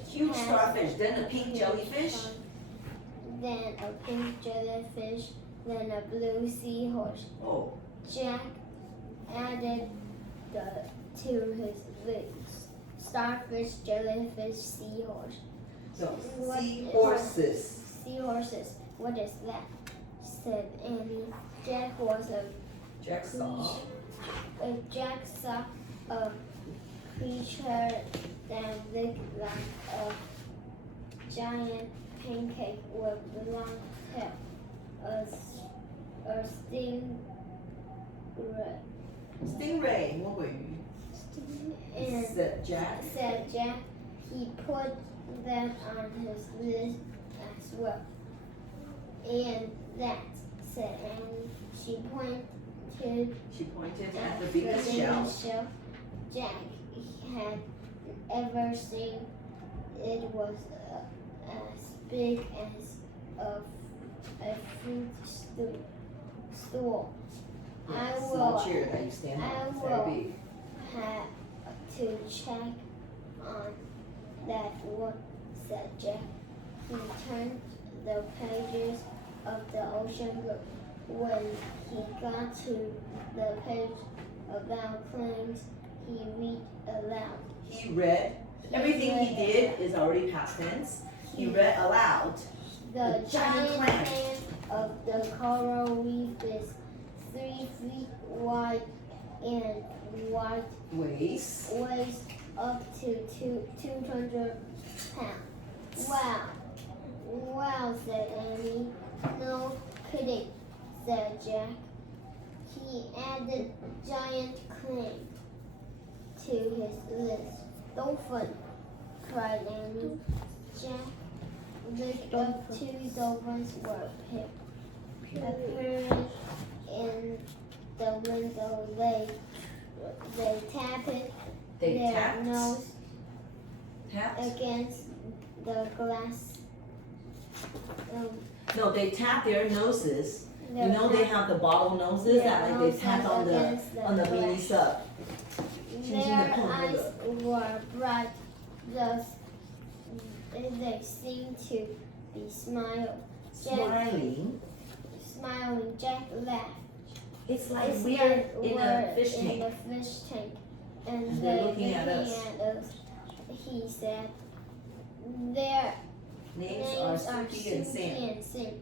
Huge Past starfish, then a pink huge jellyfish. starfish, then a pink jellyfish, then a blue seahorse. Oh, Jack added to his list. Starfish, jellyfish, seahorse. so What- seahorses. Seahorses. What is that? Said Annie. Jack was Jack saw. Jack saw a creature that looked like a giant pancake with long tail. A Stingray, 魔鬼鱼. and Said Jack. said Jack. He put them on his list as well. And that, said Annie. She pointed She pointed at the biggest shell. Jack had ever seen. It was as big as a fruit stool. Yeah, I small will chair that you stand I on. It's will- very big. have to check on that one, said Jack. He turned the pages of the ocean book. When he got to the page about claims, he read aloud. He read. Everything he did is already past tense. He read aloud. The The giant giant clam. clam of the coral reef is 3 feet wide and wide, Weighs. weighs up to 200 pounds. Wow, said Annie. No kidding, said Jack. He added giant clam to his list. Dolphin, cried Annie. Jack looked up. 2 dolphins were appearing in the window. They tapped They their tapped. nose Tapped. against the glass. No, they tapped their noses. You Their know they have the bottle noses their that like they noses tap on against the mini glass. sub. Their eyes were bright. they seem to be smiling. Smiling. Jack laughed. It's like It's we're like in we're a fish in tank. the fish tank, and And they're they're looking at us. He said, their Names are Suki and Sam. and Sam.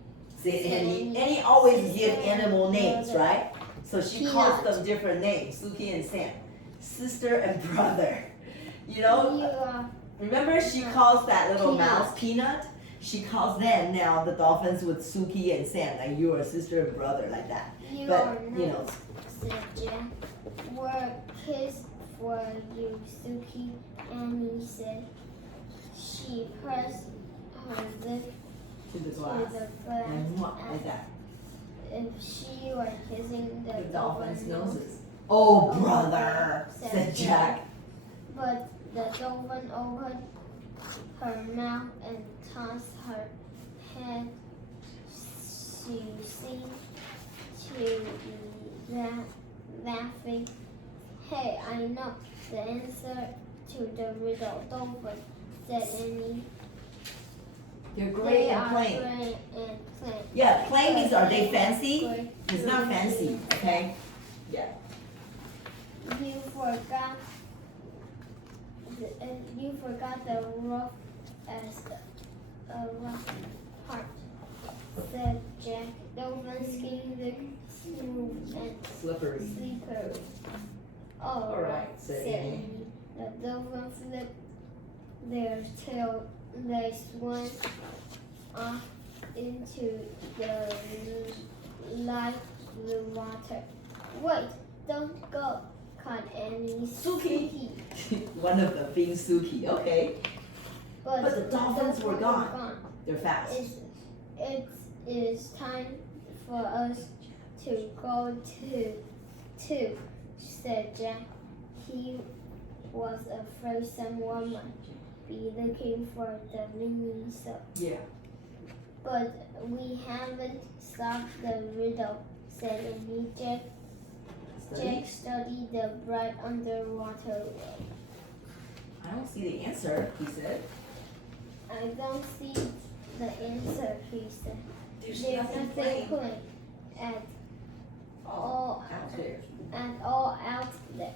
See, Annie always give Sister animal and names, brother. right? So she calls Peanut. them different names, Suki and Sam. Sister and brother. You know, You are remember she calls that little Peanut. mouse Peanut? She calls them now, the dolphins, with Suki and Sam, like you are sister and brother, like that. You But, are you know. nice, said Jack. We're kiss for you, Suki, Annie said. She pressed her lips To the to glass. the glass And what, like that. if she were kissing the The dolphin's dolphin's nose. noses. Oh, brother, said Jack. But the dolphin opened her mouth and tossed her head. She seemed to be laughing. Hey, I know the answer to the riddle, dolphin, said Annie. You're great They at are playing. great and playing. Yeah, playing means are they fancy? Great. It's not fancy, okay? Yeah. You forgot. You forgot the rough as a rough part, said Jack. Dolphin skin looked smooth and Slippery. slippery. All right, said Annie. Annie. The dolphin flipped their tail. They swam off into the light blue water. Wait, don't go, caught Annie. Suki. One of the being Suki, okay. But the dolphins were gone. They're fast. It is time for us to go to, said Jack. He was afraid someone might be looking for the mini soap. Yeah. But we haven't solved the riddle, said Annie. Jack studied the bright underwater world. I don't see the answer, he said. I don't see the answer, he said. There's There's nothing nothing playing. plain at Oh, out there. all out there.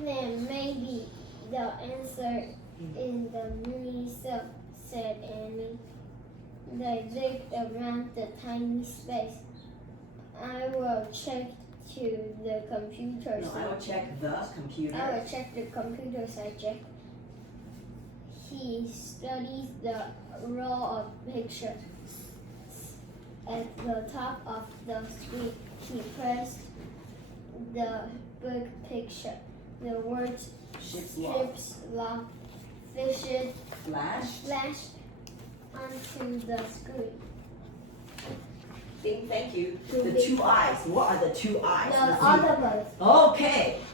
Then maybe the answer in the mini soap, said Annie. They digged around the tiny space. I will check to the computer. No, I will check the computer. I will check the computer, said Jack. He studies the row of pictures. At the top of the screen, he pressed the big picture. The words Ship's log. strips, log, fishes Flash. flashed onto the screen. Thank you. Two The big two eyes. What are the two eyes? The Let's see. octopus.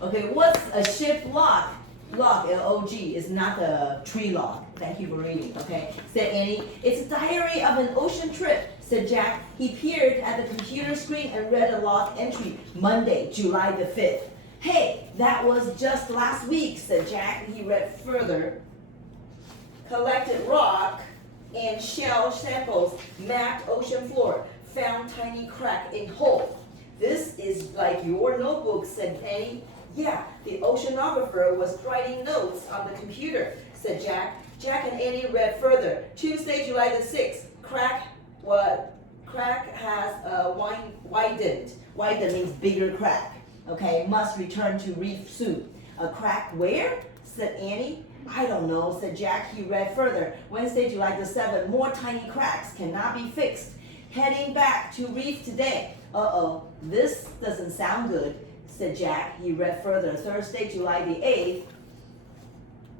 Okay. What's a ship log? Log, L-O-G, is not a tree log. Thank you for reading, okay? Said Annie. It's a diary of an ocean trip, said Jack. He peered at the computer screen and read a log entry. Monday, July the 5th. Hey, that was just last week, said Jack. He read further. Collected rock and shell samples, mapped ocean floor, found tiny crack in hole. This is like your notebook, said Annie. Yeah, the oceanographer was writing notes on the computer, said Jack. Jack and Annie read further. Tuesday, July the 6th. Crack has widened. Widened means bigger crack. Okay, must return to reef soon. A crack where? Said Annie. I don't know, said Jack. He read further. Wednesday, July the 7th. More tiny cracks cannot be fixed. Heading back to reef today. Uh-oh, this doesn't sound good, said Jack. He read further. Thursday, July the 8th.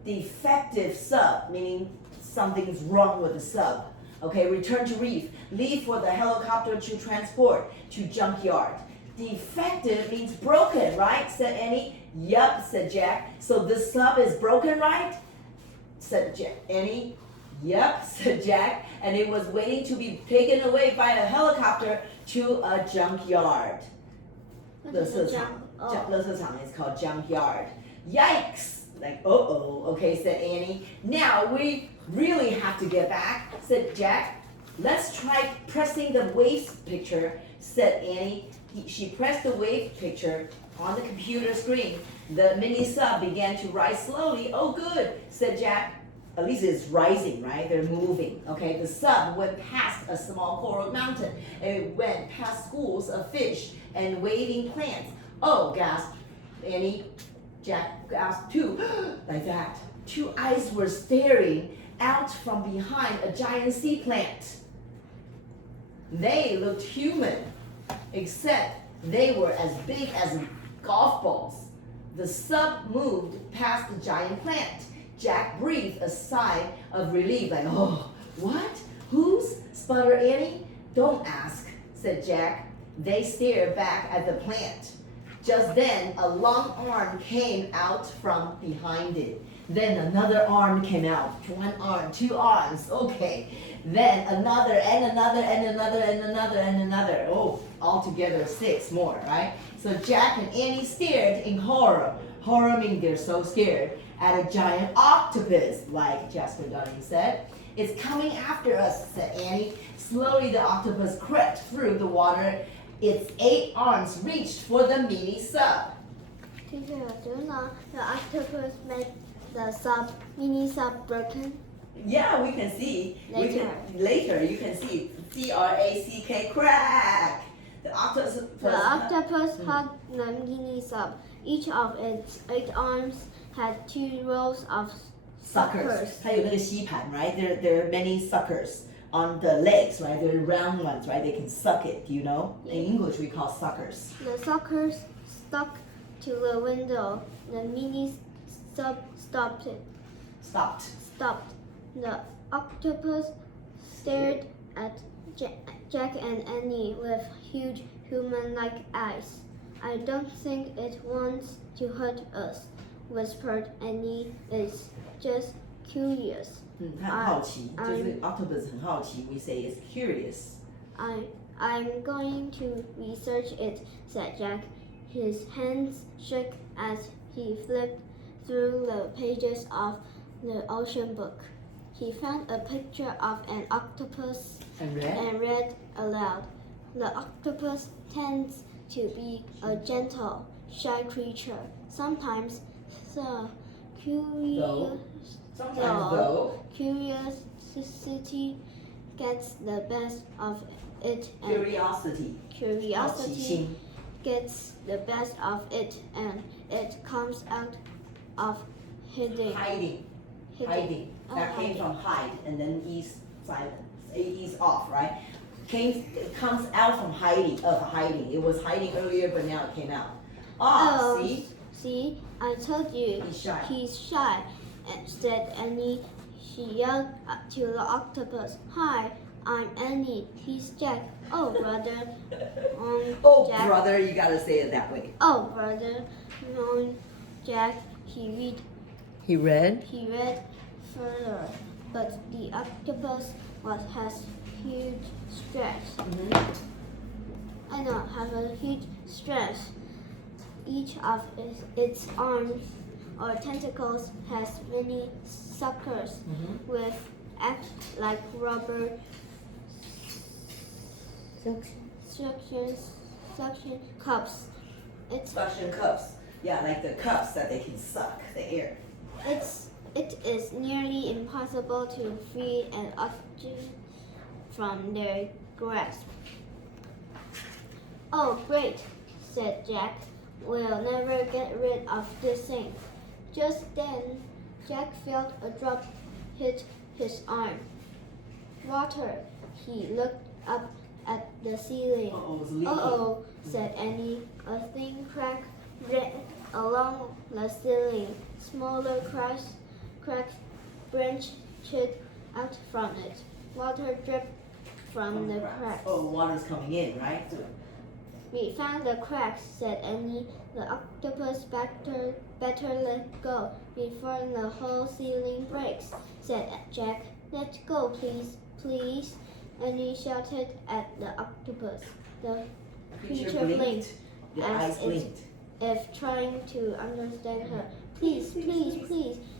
Defective sub, meaning something's wrong with the sub. Okay, return to reef. Leave for the helicopter to transport to junkyard. Defective means broken, right? Said Annie. Yup, said Jack. So this sub is broken, right? Said Annie. Yup, said Jack. And it was waiting to be taken away by a helicopter to a junkyard. 垃圾场. Oh. 垃圾场 is called junkyard. Yikes! Like, uh-oh, okay, said Annie. Now we really have to get back, said Jack. Let's try pressing the waves picture, said Annie. She pressed the wave picture on the computer screen. The mini sub began to rise slowly. Oh, good, said Jack. At least it's rising, right? They're moving. Okay, the sub went past a small coral mountain. It went past schools of fish and waving plants. Oh, gasped Annie. Jack gasped too. Like that. Two eyes were staring out from behind a giant sea plant. They looked human, except they were as big as golf balls. The sub moved past the giant plant. Jack breathed a sigh of relief, like, oh, what? Whose? Sputtered Annie. Don't ask, said Jack. They stared back at the plant. Just then, a long arm came out from behind it. Then another arm came out. One arm, two arms, okay. Then another, and another, and another, and another, and another. Oh, altogether 6 more, right? So Jack and Annie stared in horror. Horror means they're so scared. At a giant octopus, like Jasper Darling said. It's coming after us, said Annie. Slowly the octopus crept through the water. Its 8 arms reached for the mini sub. Teacher, do you know the octopus made the mini sub broken? Yeah, we can see. Later. Later, you can see C-R-A-C-K, crack. The octopus hugged the mini sub. Each of its 8 arms had 2 rows of suckers. 它有那个吸盘, right? There are many suckers on the legs, right? They're round ones, right? They can suck it, you know? In English, we call suckers. The suckers stuck to the window. The mini sub stopped. The octopus stared at Jack and Annie with huge human-like eyes. I don't think it wants to hurt us, whispered Annie. It's just curious. 它很好奇，就是 octopus 很好奇. We say it's curious. I'm going to research it, said Jack. His hands shook as he flipped through the pages of the ocean book. He found a picture of an octopus And read aloud. The octopus tends to be a gentle, shy creature. Sometimes the curiosity gets the best of it, and curiosity gets the best of it, and it comes out of hiding. That came from hide, and then ease silent. Ease off, right? It comes out from hiding. It was hiding earlier, but now it came out. See, I told you. He's shy, said Annie. She yelled to the octopus. Hi, I'm Annie. He's Jack. Oh, brother. Jack. Brother, you gotta say it that way. Oh, brother. Jack. He read further, but the octopus has huge stress. Have a huge stress. Each of its arms or tentacles has many suckers with act like rubber suction cups. Suction cups. Yeah, like the cups that they can suck the air. It is nearly impossible to free an object from their grasp. Oh, great, said Jack. We'll never get rid of this thing. Just then, Jack felt a drop hit his arm. Water. He looked up at the ceiling. Uh-oh, said Annie. A thin crack ran along the ceiling. Smaller cracks branched out from it. Water dripped from the cracks. Oh, water's coming in, right? We found the cracks, said Annie. The octopus better let go before the whole ceiling breaks, said Jack. Let go, please. Annie shouted at the octopus. The creature blinked as if trying to understand her. Please,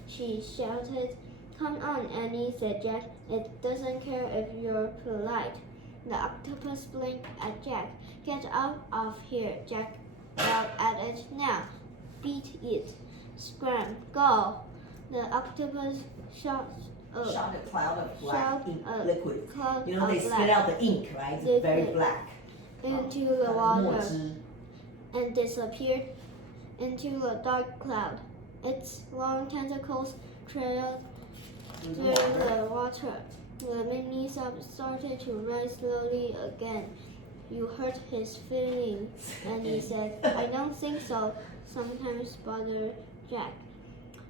she shouted. Come on, Annie, said Jack. It doesn't care if you're polite. The octopus blinked at Jack. Get out of here, Jack yelled at it. Now, beat it. Scram, go. The octopus shot Shot a cloud of black shot ink a liquid. cloud You know, they of spit black out the ink, right? It's very liquid black. into the 墨 water 汁 and disappeared into a dark cloud. Its long tentacles trailed through the water. The mini sub started to rise slowly again. You hurt his feelings, and he said, I don't think so. Sometimes bother Jack.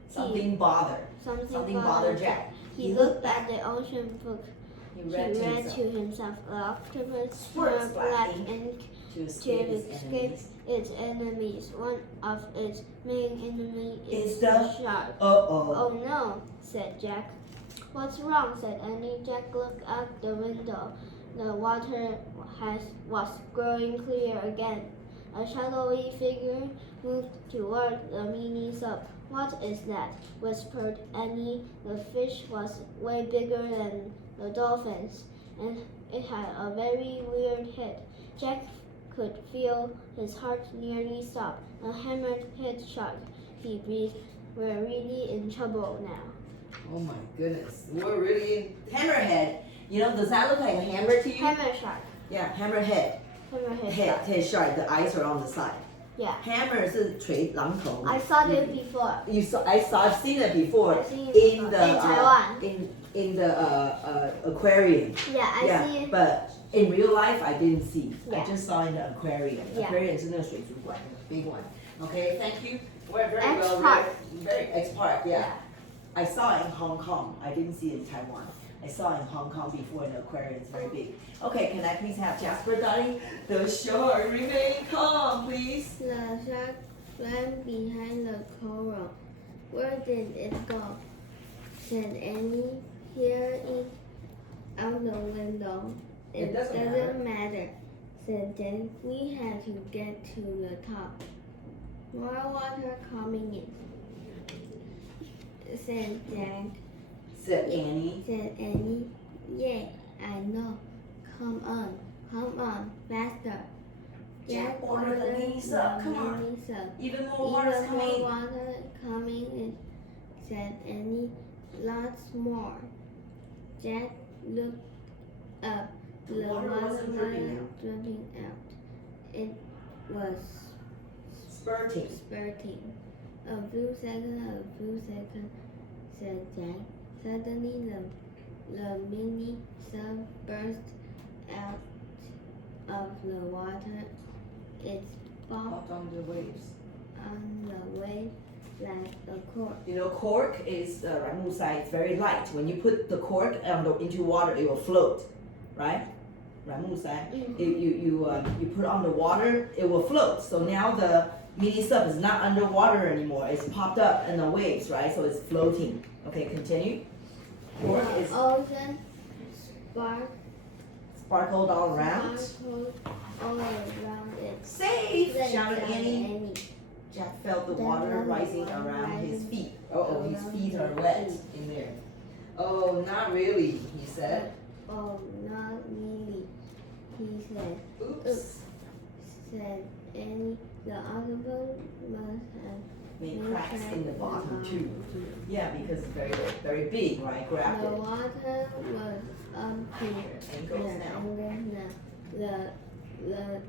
Something bother. Something bothered Jack. He looked at the ocean book. He He read to read himself. to himself. The octopus Squirts poured black black ink ink to to escape his escape enemies. its enemies. One of its main enemies Is is the the shark. Uh-oh. Oh no, said Jack. What's wrong? Said Annie. Jack looked out the window. The water was growing clear again. A shadowy figure moved toward the mini sub. What is that? Whispered Annie. The fish was way bigger than the dolphins, and it had a very weird head. Jack could feel his heart nearly stop. A hammerhead shark, he breathed. We're really in trouble now. Oh my goodness. We're really hammerhead. You know, does that look like a hammer to you? Hammer shark. Yeah, hammerhead. Hammerhead Head, shark. head shark. The eyes are on the side. Yeah. Hammer 是锤榔头. I saw it before. I've seen it before I've seen it in before. the In Taiwan. in the aquarium. Yeah, I see it. But in real life, I didn't see. I Yeah. just saw in the aquarium. Yeah. Aquarium 是那个水族馆, big one. Okay, thank you. We're very well X-Park. read. Very X-Park, yeah. I saw it in Hong Kong. I didn't see it in Taiwan. I saw it in Hong Kong before in the aquarium. It's very big. Okay, can I please have Jasper, darling? The shark remain calm, please. The shark swam behind the coral. Where did it go? Said Annie. Here it out the window. It doesn't matter. Said Jack. We have to get to the top. More water coming in. Said Jack. Said Annie. Said Annie. Yeah, I know. Come on, faster. Jack ordered the mini sub. Come on. mini sub. Even more water's Even more coming. water coming in, said Annie. Lots more. Jack looked up. The water wasn't dripping out. dripping out. It was Spurting. spurting. A few seconds, said Jack. Suddenly the mini sub burst out of the water. It bobbed Popped on the waves. on the wave like a cork. You know, cork is ramusai. It's very light. When you put the cork into water, it will float, right? Ramusai. Mhm. You put on the water, it will float. So now the mini sub is not underwater anymore. It's popped up in the waves, right? So it's floating. Okay, continue. Cork is The ocean sparkled all around. sparkled all around it. Safe! Then Shouted shouted Annie. Jack felt the Then water the rising water around his rising feet. Oh, his around feet are his wet feet. in there. Oh, not really, he said. Oh, not really, he said. Oops. Said Annie. The octopus must have Made made cracks in the bottom too. too. Yeah, because it's very, very big, right? Grabbed The it. water was up here. Ankles now. The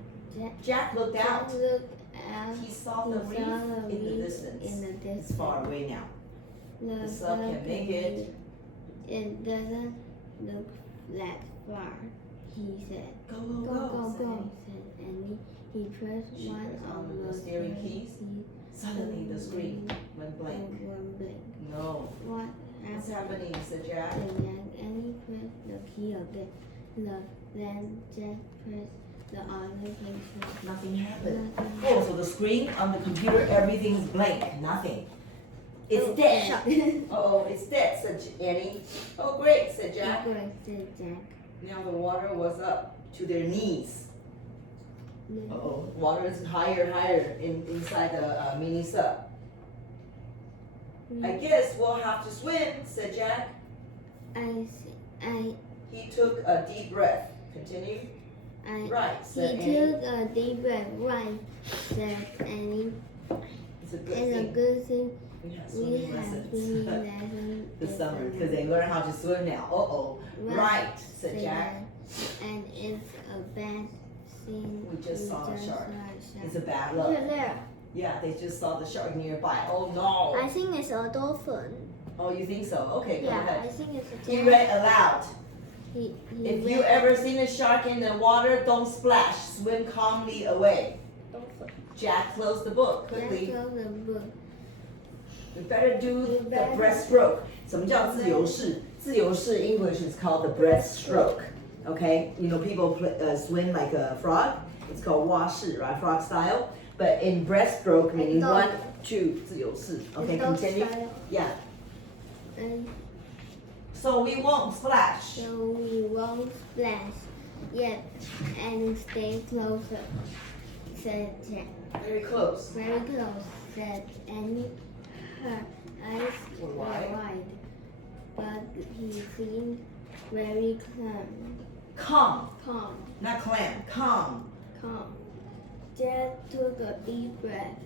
Jack looked out. looked out. He saw the He reef saw the in the reef distance. in the It's distance. far away now. The sub sub can make it. It doesn't look that far, he said. Go, Go, said Annie. He pressed She one pressed of on the the steering keys. Suddenly the screen went blank. and one blank. No. What What's happened? happening, said Jack. Said Jack. Annie pressed the key again. Then Jack pressed the other key. Nothing happened. Nothing. Oh, so the screen on the computer, everything's blank. Nothing. It's Oh, dead. shut. Uh-oh, it's dead, said Annie. Oh, great, said Jack. Great, said Jack. Now the water was up to their knees. Uh-oh, water is higher inside the mini sub. I guess we'll have to swim, said Jack. He took a deep breath. Continue. Right, said He Annie. took a deep breath. Right, said Annie. It's a good It's a thing. good thing We have we swimming have lessons swimming lessons this summer because they learn how to swim now. Uh-oh. Right, said Jack. And it's a bad thing. We just saw a shark. It's a bad Look luck. at there. Yeah, they just saw the shark nearby. Oh no. I think it's a dolphin. Oh, you think so? Okay, go Yeah, ahead. I think it's a You read aloud. He If you ever seen a shark in the water, don't splash. Swim calmly away. dolphin. Jack closed the book quickly. Just the book. We better do the breaststroke. 什么叫自由式？自由式 English is called the breaststroke. Okay, you know people swim like a frog. It's called 蛙式, right? Frog style. But in breaststroke, meaning dog. 1, 2, 自由式. Okay, Dog continue. style. Yeah. And So we won't splash. so we won't splash yet and stay closer, said Jack. Very close. Very close, said Annie. Her eyes Were were wide. wide, but he seemed very Calm, calm. not clam. Calm. Jack took a deep breath.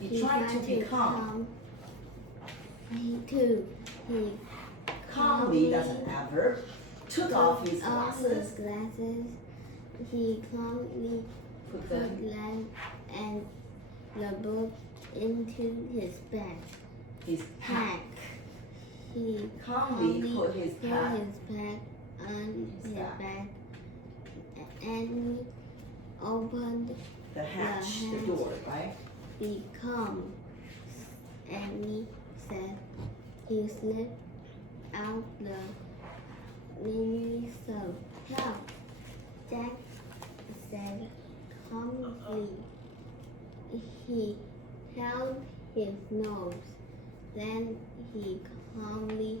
He tried to be calm. He Calmly, that's an adverb. Took off his off glasses. his glasses. He calmly Put put them. them and the book into his bag. His pack. He Calmly put his pack. on His his back. bag and he opened The hatch, the hatch. door, right? the calm. Annie said he slipped out the mini so help. Jack said calmly. He held his nose. Then he calmly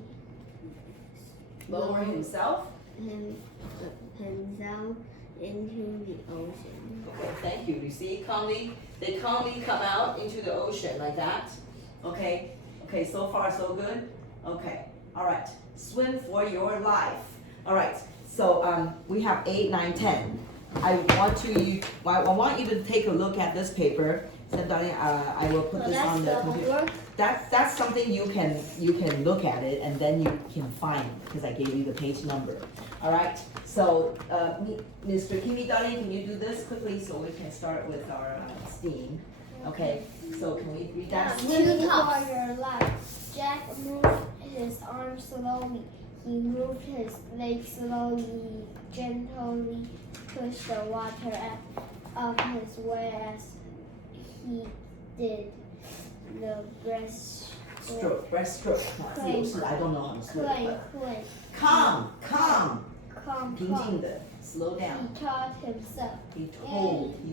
Lower himself. himself into the ocean. Okay, thank you. You see, calmly, they calmly come out into the ocean like that. Okay, okay, so far so good. Okay, all right. Swim for your life. All right. So we have 8, 9, 10. I want you to take a look at this paper. So, darling, I will put So this that's on the the computer. homework. That's something you can look at it and then you can find because I gave you the page number. All right. So Mr. Kimi, darling, can you do this quickly so we can start with our STEAM? Okay. So can we read that? Swim for your life. Jack moved his arms slowly. He moved his legs slowly, gently pushed the water up his way as he did the breaststroke. Breaststroke. 自由式 I don't know how to spell it, but calm. 平静的 slow down. He taught himself. He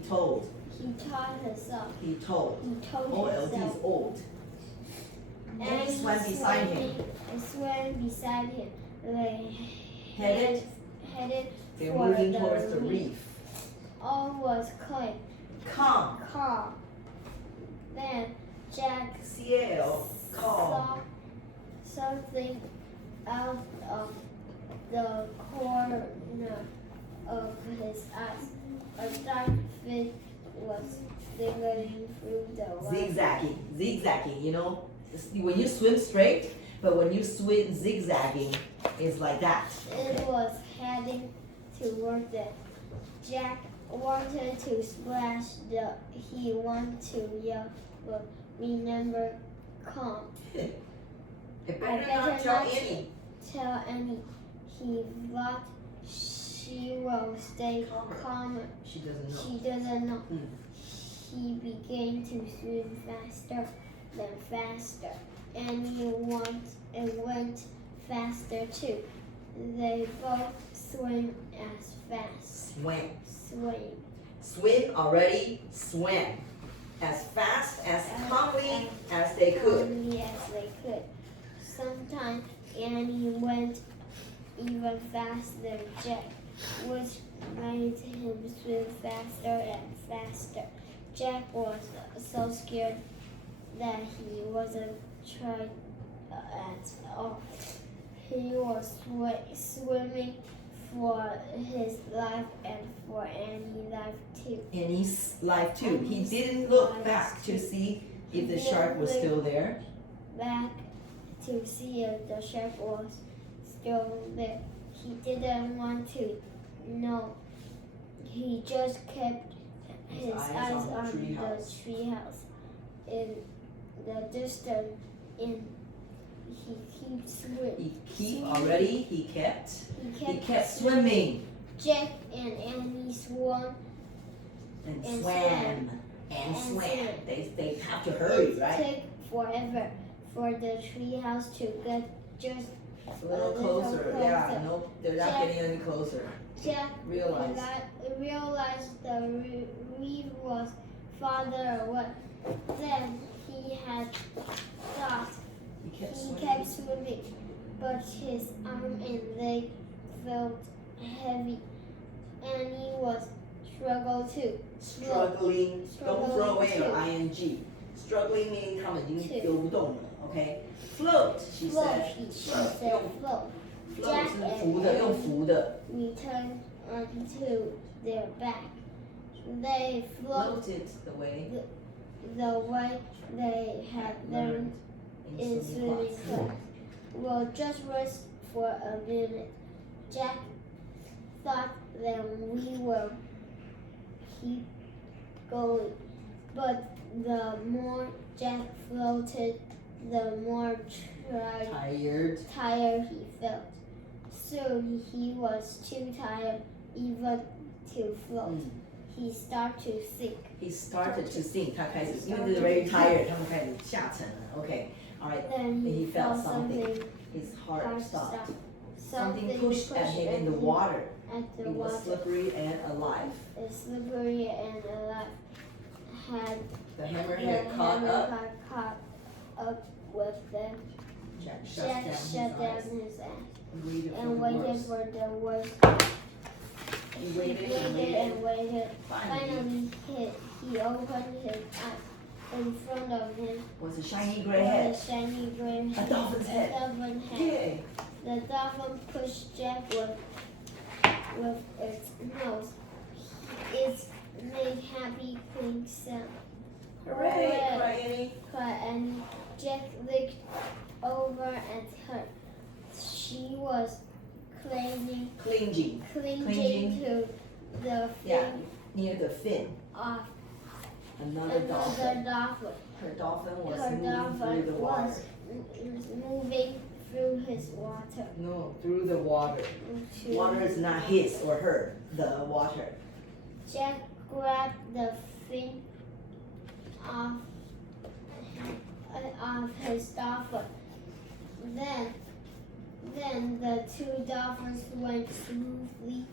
told. He taught himself. He told. He told OLD is himself. old. And he swam beside him. And swam beside him. They Headed. They're for moving the towards the reef. All was clean, Calm. calm. Then Jack CAL. Calm. saw something out of the corner of his eyes. A dark fish was slithering through the water. Zigzagging, you know. When you swim straight, but when you swim zigzagging, it's like that. It was heading toward them. Jack wanted to splash. He wanted to yell, but remember, calm. It I better better not tell not Annie. Tell Annie. He thought she will stay calmer. She doesn't know. She doesn't know. Mm. He began to swim faster than faster. Annie went faster too. They both swam as fast. Swim already, swam. As fast, as calmly as they could. Calmly as they could. Sometimes Annie went even faster than Jack, which made him swim faster and faster. Jack was so scared that he wasn't tried at all. He was swimming for his life and for Annie's life too. Annie's life too. He didn't look back to see if the shark was still there. Back to see if the shark was still there. He didn't want to know. He just kept his eyes on the treehouse. In the distance, he kept swimming. Jack and Annie swam And and swam. They have to hurry, It right? took forever for the treehouse to get just A little closer. Yeah, no, they're not Jack- getting any closer. Jack Realize. realized the reef was farther away than he had thought. He kept He swimming. kept swimming, but his arm and leg felt heavy. Annie was struggling too. Struggling. Don't throw away your Struggling ing. Struggling meaning 他们已经 Two. 游不动了 ，OK? Float, she Float, said. she said, float. Float Jack 是 and 浮的，用浮的。 Returned onto their back. They floated Floated the way the way they had learned in swimming class. We'll just rest for a minute. Jack thought then we will keep going. But the more Jack floated, the more tired he felt. Soon he was too tired even to float. He started to sink. He started to sink. 他开始，因为 they're very tired，他们开始下沉了。OK, all right. Then He he felt felt something. something His heart hard stopped. stop. Something pushed at him in the water. At the It was water. slippery and alive. It's slippery and alive. Had The the hammerhead caught up. hammerhead caught up with them. Jack Jack shut down his eyes and waited worst. for the worst. He waited and Waited waited. and waited. Finally, Finally, he opened his eyes. In front of him was a shiny gray was a head. shiny gray A dolphin's head. dolphin head. Yay! The dolphin pushed Jack with its nose. It made happy clink sound. Hooray! Cry Annie. Cried Annie. Jack looked over at her. She was clinging Clinging. to the Yeah, fin near the fin. of Another dolphin. dolphin. Her dolphin was Her moving through dolphin the water. was moving through his water. No, through the water. to- Water is not his or her. The water. Jack grabbed the fin of his dolphin. Then the two dolphins went smoothly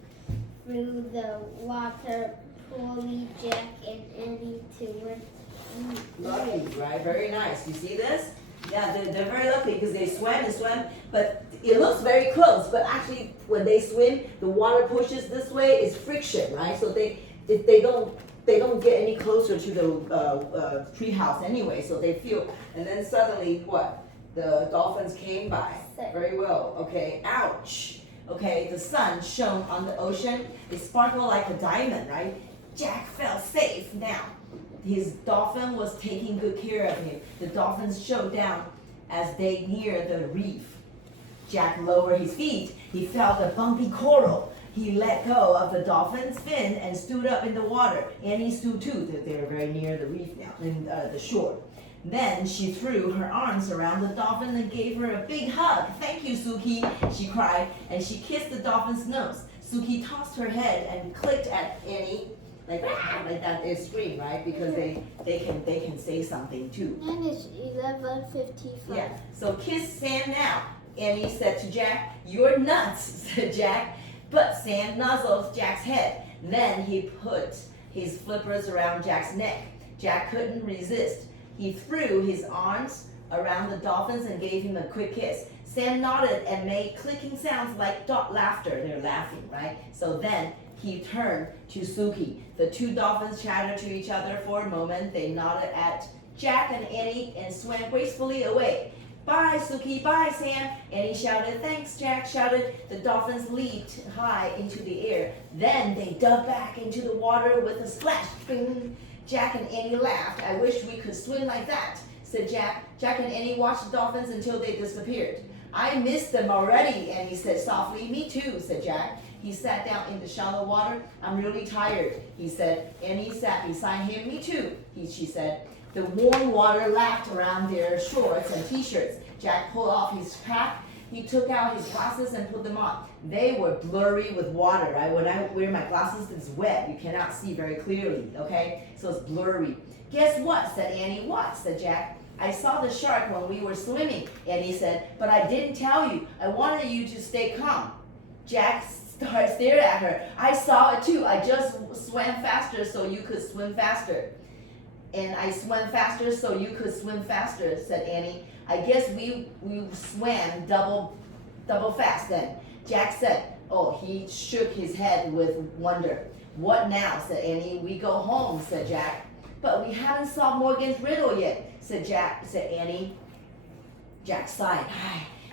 through the water, pulling Jack and Annie to win. Lucky, right? Very nice. You see this? Yeah, they're very lucky because they swam and swam, but it looks very close. But actually, when they swim, the water pushes this way. It's friction, right? So they don't get any closer to the tree house anyway. So they feel, and then suddenly what? The dolphins came by. Very well. Okay. Ouch. Okay. The sun shone on the ocean. It sparkled like a diamond, right? Jack felt safe now. His dolphin was taking good care of him. The dolphins showed down as they neared the reef. Jack lowered his feet. He felt a bumpy coral. He let go of the dolphin's fin and stood up in the water. Annie stood too. They were very near the reef now, and the shore. Then she threw her arms around the dolphin and gave her a big hug. "Thank you, Suki," she cried, and she kissed the dolphin's nose. Suki tossed her head and clicked at Annie like that. They scream, right? Because they can say something too. And it's 11:55. Yeah. So kiss Sam now. Annie said to Jack. "You're nuts," said Jack. But Sam nuzzled Jack's head. Then he put his flippers around Jack's neck. Jack couldn't resist. He threw his arms around the dolphins and gave him a quick kiss. Sam nodded and made clicking sounds like laughter. They're laughing, right? So then he turned to Suki. The two dolphins chattered to each other for a moment. They nodded at Jack and Annie and swam gracefully away. Bye, Suki, bye, Sam. Annie shouted. Thanks, Jack shouted. The dolphins leaped high into the air. Then they dug back into the water with a splash. Bing. Jack and Annie laughed. I wish we could swim like that, said Jack. Jack and Annie watched the dolphins until they disappeared. I missed them already, Annie said softly. Me too, said Jack. He sat down in the shallow water. I'm really tired, he said. Annie sat beside him. Me too, she said. The warm water lapped around their shorts and t-shirts. Jack pulled off his pack. He took out his glasses and put them on. They were blurry with water, right? When I wear my glasses, it's wet. You cannot see very clearly, okay? So it's blurry. Guess what, said Annie. What, said Jack. I saw the shark when we were swimming, Annie said, but I didn't tell you. I wanted you to stay calm. Jack stared at her. I saw it too. I just swam faster so you could swim faster. And I swam faster so you could swim faster, said Annie. I guess we swam double fast then. Jack said. Oh, he shook his head with wonder. What now, said Annie. We go home, said Jack. But we haven't solved Morgan's riddle yet, said Annie. Jack sighed.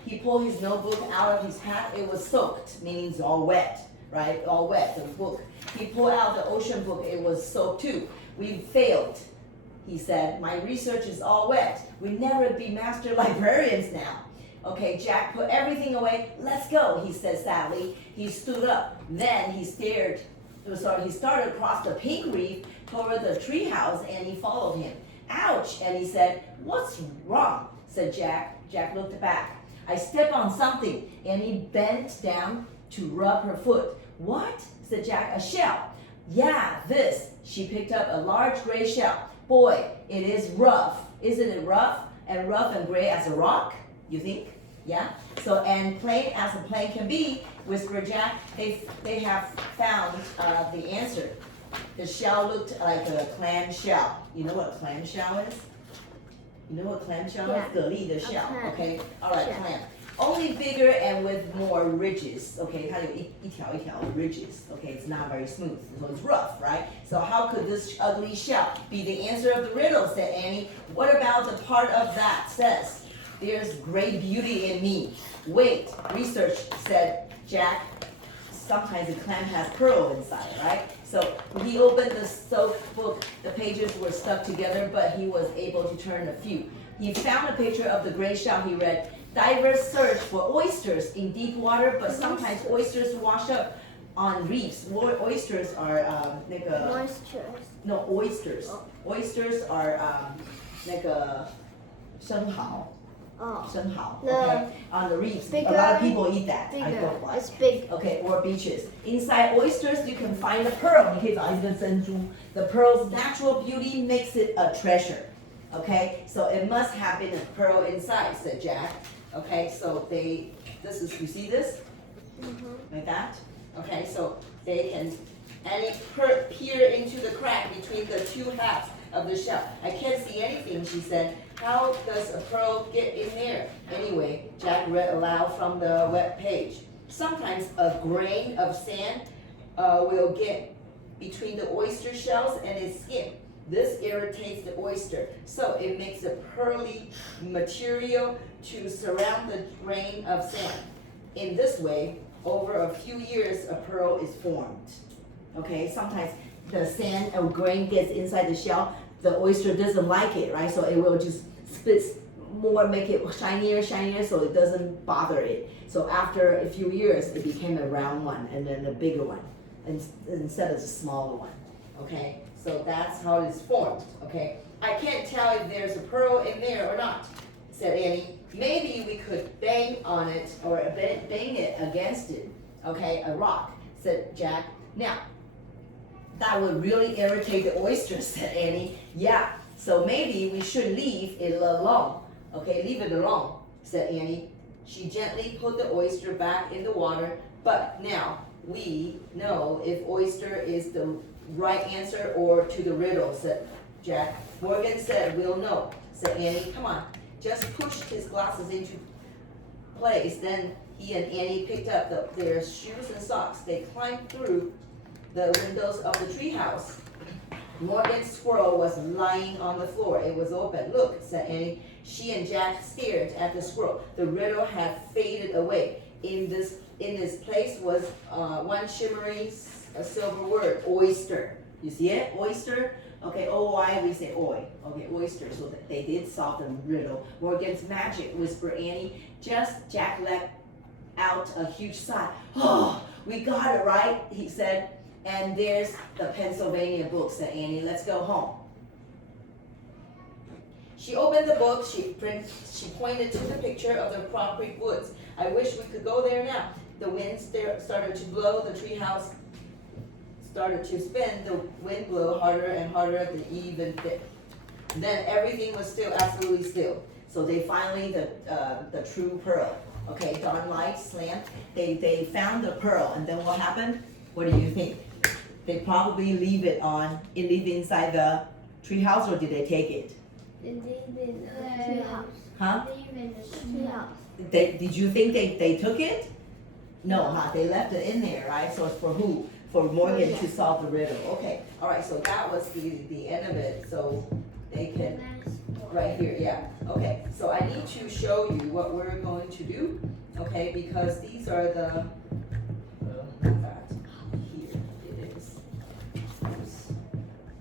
He pulled his notebook out of his pack. It was soaked, meaning it's all wet, right? All wet, the book. He pulled out the ocean book. It was soaked too. We failed, he said. My research is all wet. We'll never be master librarians now. Okay, Jack put everything away. Let's go, he said sadly. He stood up. Then he started across the pink reef toward the treehouse, and he followed him. Ouch, and he said. What's wrong, said Jack. Jack looked back. I stepped on something, and he bent down to rub her foot. What, said Jack. A shell. Yeah, this. She picked up a large gray shell. Boy, it is rough. Isn't it rough? And rough and gray as a rock, you think? Yeah? So, and plain as a plain can be, whispered Jack. They have found the answer. The shell looked like a clam shell. You know what a clam shell is? You know what clam shell is? 蛤蜊的 shell. Okay? Alright, clam. Only bigger and with more ridges. Okay, 它有一条一条 ridges. Okay, it's not very smooth. So it's rough, right? So how could this ugly shell be the answer of the riddle, said Annie. What about the part of that says, there's great beauty in me? Wait, research, said Jack. Sometimes a clam has pearl inside, right? So when he opened the soaked book, the pages were stuck together, but he was able to turn a few. He found a picture of the gray shell. He read, divers search for oysters in deep water, but sometimes oysters wash up on reefs. Oysters are Moistures. No, oysters. Oysters are 那个生蚝. Oh. 生蚝, The okay? On the reefs. bigger, a lot of people eat that. I Bigger. don't like. It's big. Okay, or beaches. Inside oysters, you can find a pearl. 你可以找一根珍珠. The pearl's natural beauty makes it a treasure. Okay, so it must have been a pearl inside, said Jack. Okay, so you see this? Like that? Okay, so they can, and it peer into the crack between the two halves of the shell. I can't see anything, she said. How does a pearl get in there? Anyway, Jack read aloud from the web page. Sometimes a grain of sand will get between the oyster shells and its skin. This irritates the oyster, so it makes a pearly material to surround the grain of sand. In this way, over a few years, a pearl is formed. Okay, sometimes the sand or grain gets inside the shell. The oyster doesn't like it, right? So it will just spit more, make it shinier, so it doesn't bother it. So after a few years, it became a round one and then a bigger one, instead of the smaller one. Okay, so that's how it's formed. Okay, I can't tell if there's a pearl in there or not, said Annie. Maybe we could bang on it or bang it against it. Okay, a rock, said Jack. Now, that would really irritate the oysters, said Annie. Yeah, so maybe we should leave it alone. Okay, leave it alone, said Annie. She gently put the oyster back in the water, but now we know if oyster is the right answer or to the riddle, said Jack. Morgan said, we'll know, said Annie. Come on, just pushed his glasses into place. Then he and Annie picked up their shoes and socks. They climbed through the windows of the treehouse. Morgan's squirrel was lying on the floor. It was open. Look, said Annie. She and Jack stared at the squirrel. The riddle had faded away. In this place was one shimmering silver word, oyster. You see it? Oyster? Okay, O-Y, we say oi. Okay, oyster. So they did solve the riddle. Morgan's magic, whispered Annie. Jack let out a huge sigh. Oh, we got it right, he said. And there's the Pennsylvania book, said Annie. Let's go home. She opened the book. She pointed to the picture of the Cross Creek woods. I wish we could go there now. The wind started to blow. The treehouse started to spin. The wind blew harder and harder. The even bit. Then everything was still, absolutely still. So they finally, the true pearl. Okay, dawn light slant. They found the pearl, and then what happened? What do you think? They probably leave it inside the treehouse, or did they take it? They leave in the treehouse. Huh? Leave in the treehouse. Did you think they took it? No, huh? They left it in there, right? So it's for who? For Morgan to solve the riddle. Okay, all right. So that was the end of it. So they can right here, yeah. Okay. So I need to show you what we're going to do. Okay, because these are the. Not that. Here it is. Oops.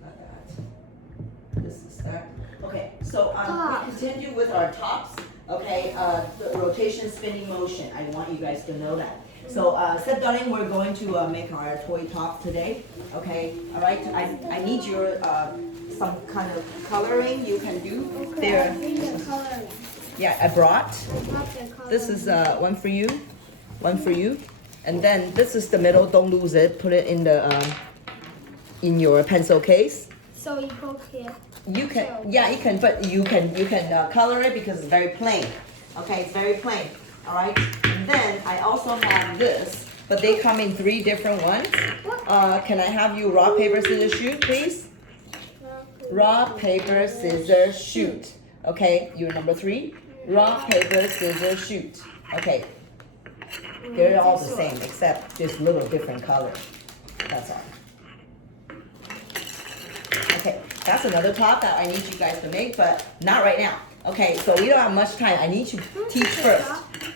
Not that. This is that. Okay. So we continue with our tops. Okay, the rotation, spinning motion. I want you guys to know that. So, step darling, we're going to make our toy top today. Okay, all right. I need your some kind of coloring you can do. There. Yeah, I brought. This is one for you, and then this is the middle. Don't lose it. Put it in the in your pencil case. So you poke here. You can, yeah, you can, but you can color it because it's very plain. Okay, it's very plain. All right, and then I also have this, but they come in 3 different ones. Can I have you rock, paper, scissors, shoot, please? Rock, paper, scissors, shoot. Okay, you're number 3. Rock, paper, scissors, shoot. Okay, they're all the same except this little different color. That's all. Okay, that's another top that I need you guys to make, but not right now. Okay, so we don't have much time. I need you to teach first.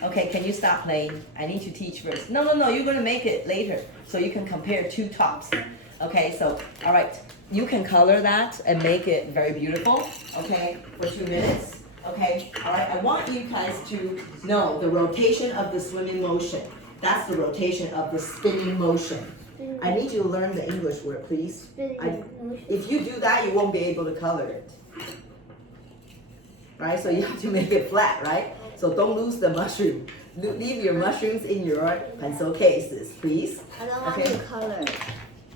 Okay, can you stop playing? I need to teach first. No, you're gonna make it later, so you can compare 2 tops. Okay, so, all right, you can color that and make it very beautiful, okay, for 2 minutes. Okay, all right, I want you guys to know the rotation of the swimming motion. That's the rotation of the spinning motion. I need you to learn the English word, please. If you do that, you won't be able to color it. Right? So you have to make it flat, right? So don't lose the mushroom. Leave your mushrooms in your pencil cases, please. I don't want to color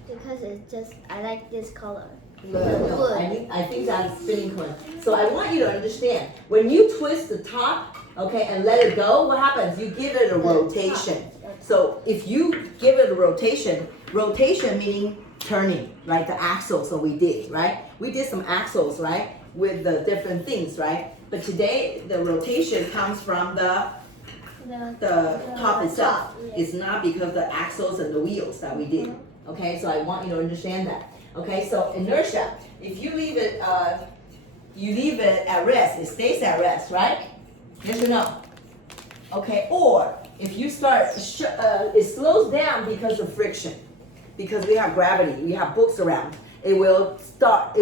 because it's just, I like this color. No, I think that's spinning coin. So I want you to understand, when you twist the top, okay, and let it go, what happens? You give it a rotation. So if you give it a rotation meaning turning, right? The axles, so we did, right? We did some axles, right? With the different things, right? But today, the rotation comes from the top itself. It's not because of the axles and the wheels that we did. Okay, so I want you to understand that. Okay, so inertia, if you leave it at rest, it stays at rest, right? Yes or no? Okay, or if you start, it slows down because of friction. Because we have gravity, we have books around. It will stop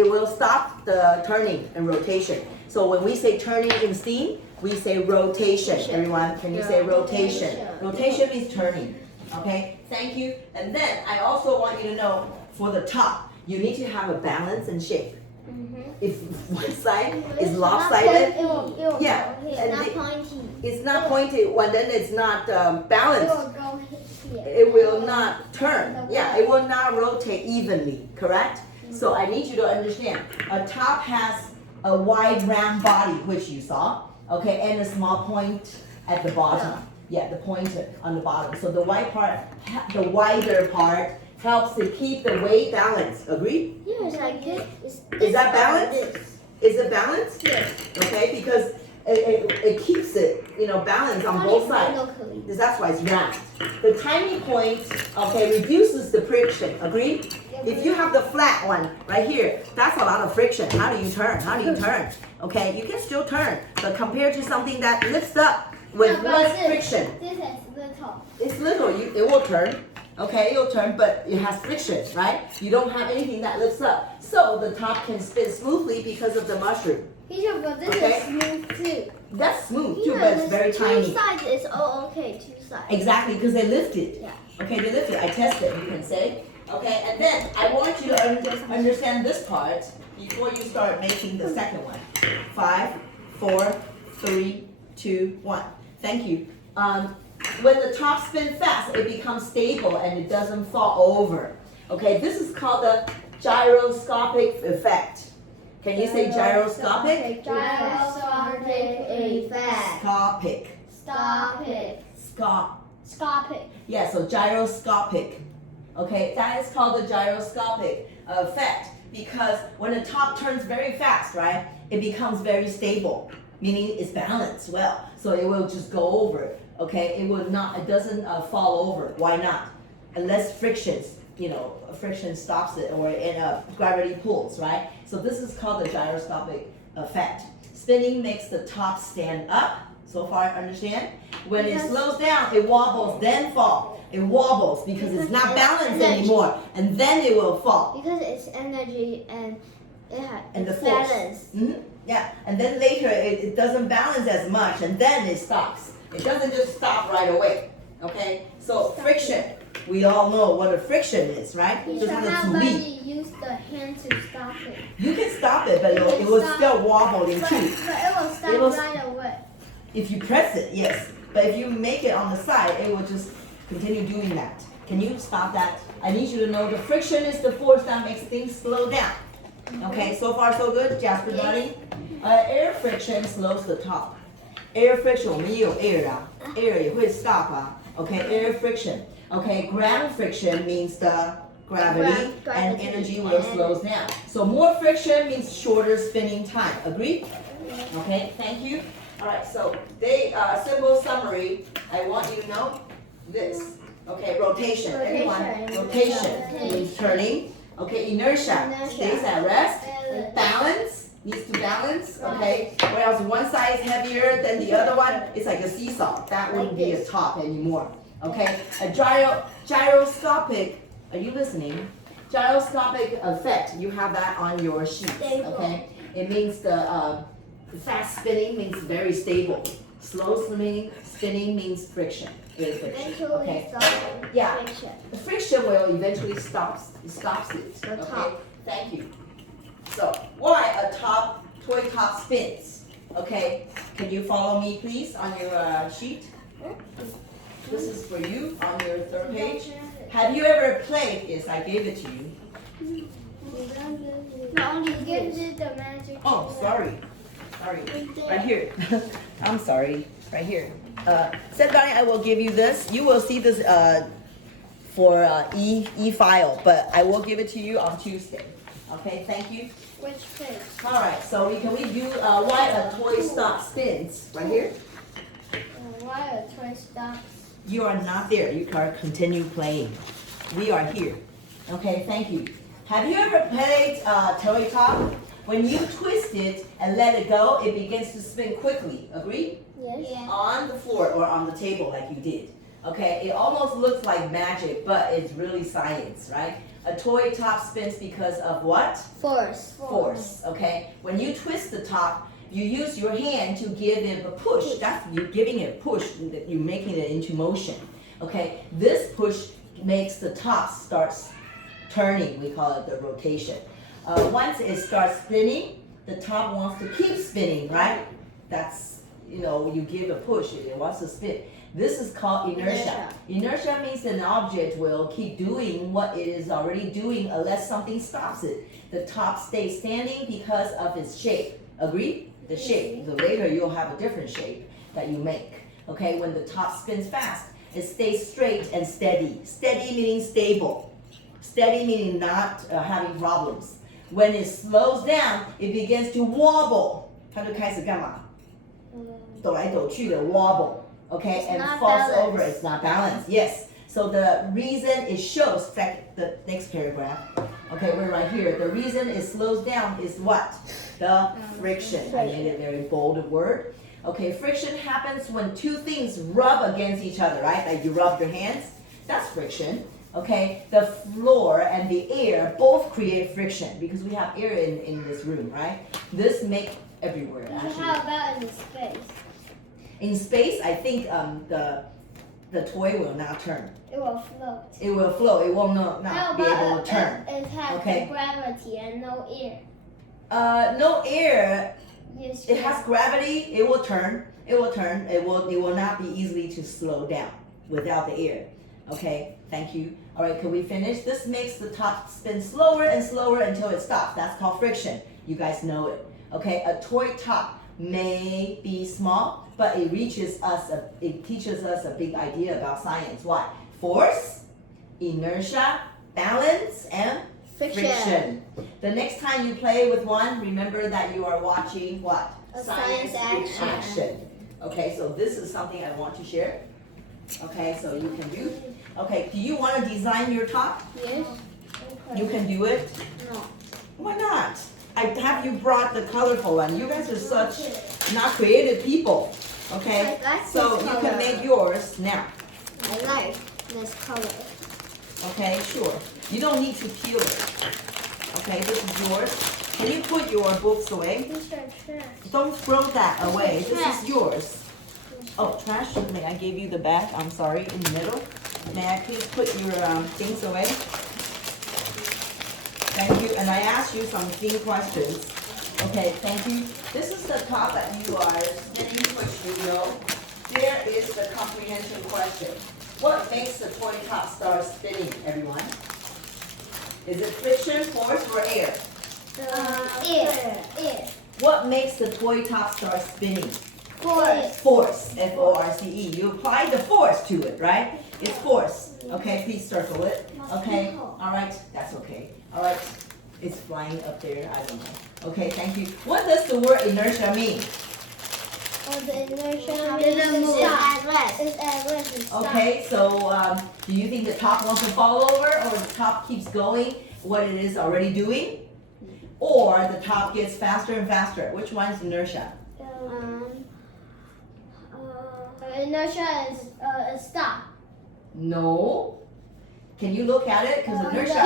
the turning and rotation. So when we say turning in steam, we say rotation. Everyone, can you say rotation? Rotation means turning. Okay, thank you. And then I also want you to know, for the top, you need to have a balance and shape. If one side is lopsided, yeah, it's not pointy. It's not pointed. Well, then it's not balanced. It will go here. It will not turn. Yeah, it will not rotate evenly. Correct? So I need you to understand. A top has a wide round body, which you saw, okay, and a small point at the bottom. Yeah, the point on the bottom. So the wide part, the wider part helps to keep the weight balanced. Agree? Yes, I get. Is that balanced? Is it balanced? Yes. Okay, because it keeps it, balanced on both sides. That's why it's round. The tiny point, reduces the friction. Agree? If you have the flat one right here, that's a lot of friction. How do you turn? Okay, you can still turn, but compared to something that lifts up with less friction, This is little. it's little. It will turn. Okay, it'll turn, but it has friction, right? You don't have anything that lifts up, so the top can spin smoothly because of the mushroom. Teacher, but this Okay. is smooth too. That's smooth too, but it's very tiny. Two sides is all okay. Two sides. Exactly, because they lifted. Yeah. Okay, they lifted. I tested, you can say. Okay, and then I want you to understand this part before you start making the second one. 5, 4, 3, 2, 1. Thank you. When the top spins fast, it becomes stable and it doesn't fall over. Okay, this is called the gyroscopic effect. Can you say gyroscopic? Gyroscopic effect. Scopic. Stop it. Stop it. Yeah, so gyroscopic. Okay, that is called the gyroscopic effect because when the top turns very fast, right, it becomes very stable, meaning it's balanced well. So it will just go over. Okay, it doesn't fall over. Why not? Unless friction stops it or gravity pulls, right? So this is called the gyroscopic effect. Spinning makes the top stand up. So far, understand? When it slows down, it wobbles, then fall. It wobbles because it's not balanced anymore, and then it will fall. Because it's energy and And the it's force. balance. Yeah, and then later it doesn't balance as much, and then it stops. It doesn't just stop right away. Okay, so friction. We all know what a friction is, right? You Just should wanted have to somebody leave. use the hand to stop it. You can stop it, but it will still wobble in But two. it will stop It will- right away. If you press it, yes. But if you make it on the side, it will just continue doing that. Can you stop that? I need you to know the friction is the force that makes things slow down. Okay, so far so good, Jasper Darling? Air friction slows the top. Air friction 我们也有 air 啊 ，air 也会 stop 啊。Okay, air friction. Okay, ground friction means the gravity and energy will slows down. So more friction means shorter spinning time. Agree? Okay, thank you. All right, so simple summary. I want you to know this. Okay, rotation. Everyone, rotation means turning. Okay, inertia stays at rest. Balance needs to balance. Okay, whereas one side is heavier than the other one, it's like a seesaw. That wouldn't be a top anymore. Okay, a gyroscopic. Are you listening? Gyroscopic effect. You have that on your sheet. Okay, it means the fast spinning means very stable. Slow spinning means friction. Okay. Yeah. The friction will eventually stops it. Okay. Thank you. So why a toy top spins? Okay. Can you follow me, please, on your sheet? This is for you on your third page. Have you ever played? Yes, I gave it to you. No, you give it the magic. Oh, sorry. Right here. I'm sorry. Right here. Said Donnie, I will give you this. You will see this for e-file, but I will give it to you on Tuesday. Okay, thank you. Which page? All right, so can we do why a toy stop spins? Right here. Why a toy stops? You are not there. You can continue playing. We are here. Okay, thank you. Have you ever played toy top? When you twist it and let it go, it begins to spin quickly. Agree? Yes. Yeah. On the floor or on the table like you did. Okay, it almost looks like magic, but it's really science, right? A toy top spins because of what? Force. Force, okay? When you twist the top, you use your hand to give it a push. That's you're giving it a push, you're making it into motion. Okay, this push makes the top starts turning, we call it the rotation. Once it starts spinning, the top wants to keep spinning, right? That's, you give a push, it wants to spin. This is called inertia. Inertia means an object will keep doing what it is already doing unless something stops it. The top stays standing because of its shape. Agree? The shape. So later you'll have a different shape that you make. Okay, when the top spins fast, it stays straight and steady. Steady meaning stable. Steady meaning not having problems. When it slows down, it begins to wobble. 它就开始干嘛？抖来抖去的 wobble, okay, It's and not falls balanced. over, it's not balanced, yes. So the reason it shows, the next paragraph, okay, we're right here. The reason it slows down is what? The friction. I made it very bold word. Okay, friction happens when two things rub against each other, right? Like you rub your hands, that's friction. Okay, the floor and the air both create friction because we have air in this room, right? This make everywhere actually. How about in the space? In space, I think the toy will not turn. It will float. It will float. It will How not be able about to turn. it has Okay. gravity and no air? No air. Yes, It has gravity. It will turn. It will turn. It will not be easily to slow down without the air. Okay. Thank you. All right. Can we finish? This makes the top spin slower and slower until it stops. That's called friction. You guys know it. Okay. A toy top may be small, but it teaches us a big idea about science. Why? Force, inertia, balance, and friction. The next time you play with one, remember that you are watching what? A science in action. Okay, so this is something I want to share. Okay, so you can do. Okay, do you want to design your top? Yes. You can do it. No. Why not? I have you brought the colorful one. You guys are such not creative people. Okay, I like so this you color. can make yours now. I like this color. Okay, sure. You don't need to peel it. Okay, this is yours. Can you put your books away? These are trash. Don't throw that away. This Trash. is yours. Oh, trash. May I give you the bag? I'm sorry, in the middle. May I please put your things away? Thank you. And I asked you some theme questions. Okay, thank you. This is the top that you are spinning for studio. Here is the comprehension question. What makes the toy top start spinning, everyone? Is it friction, force, or air? Air. What makes the toy top start spinning? Force. Force, F-O-R-C-E. You apply the force to it, right? It's force. Okay, please circle it. Okay, all right, that's okay. All right, it's flying up there, I don't know. Okay, thank you. What does the word inertia mean? The inertia It doesn't move. is at rest. It's at rest. It's Okay, so do you think the top wants to fall over, or the top keeps going what it is already doing? Or the top gets faster and faster? Which one is inertia? Inertia is stop. No. Can you look at it? Because inertia.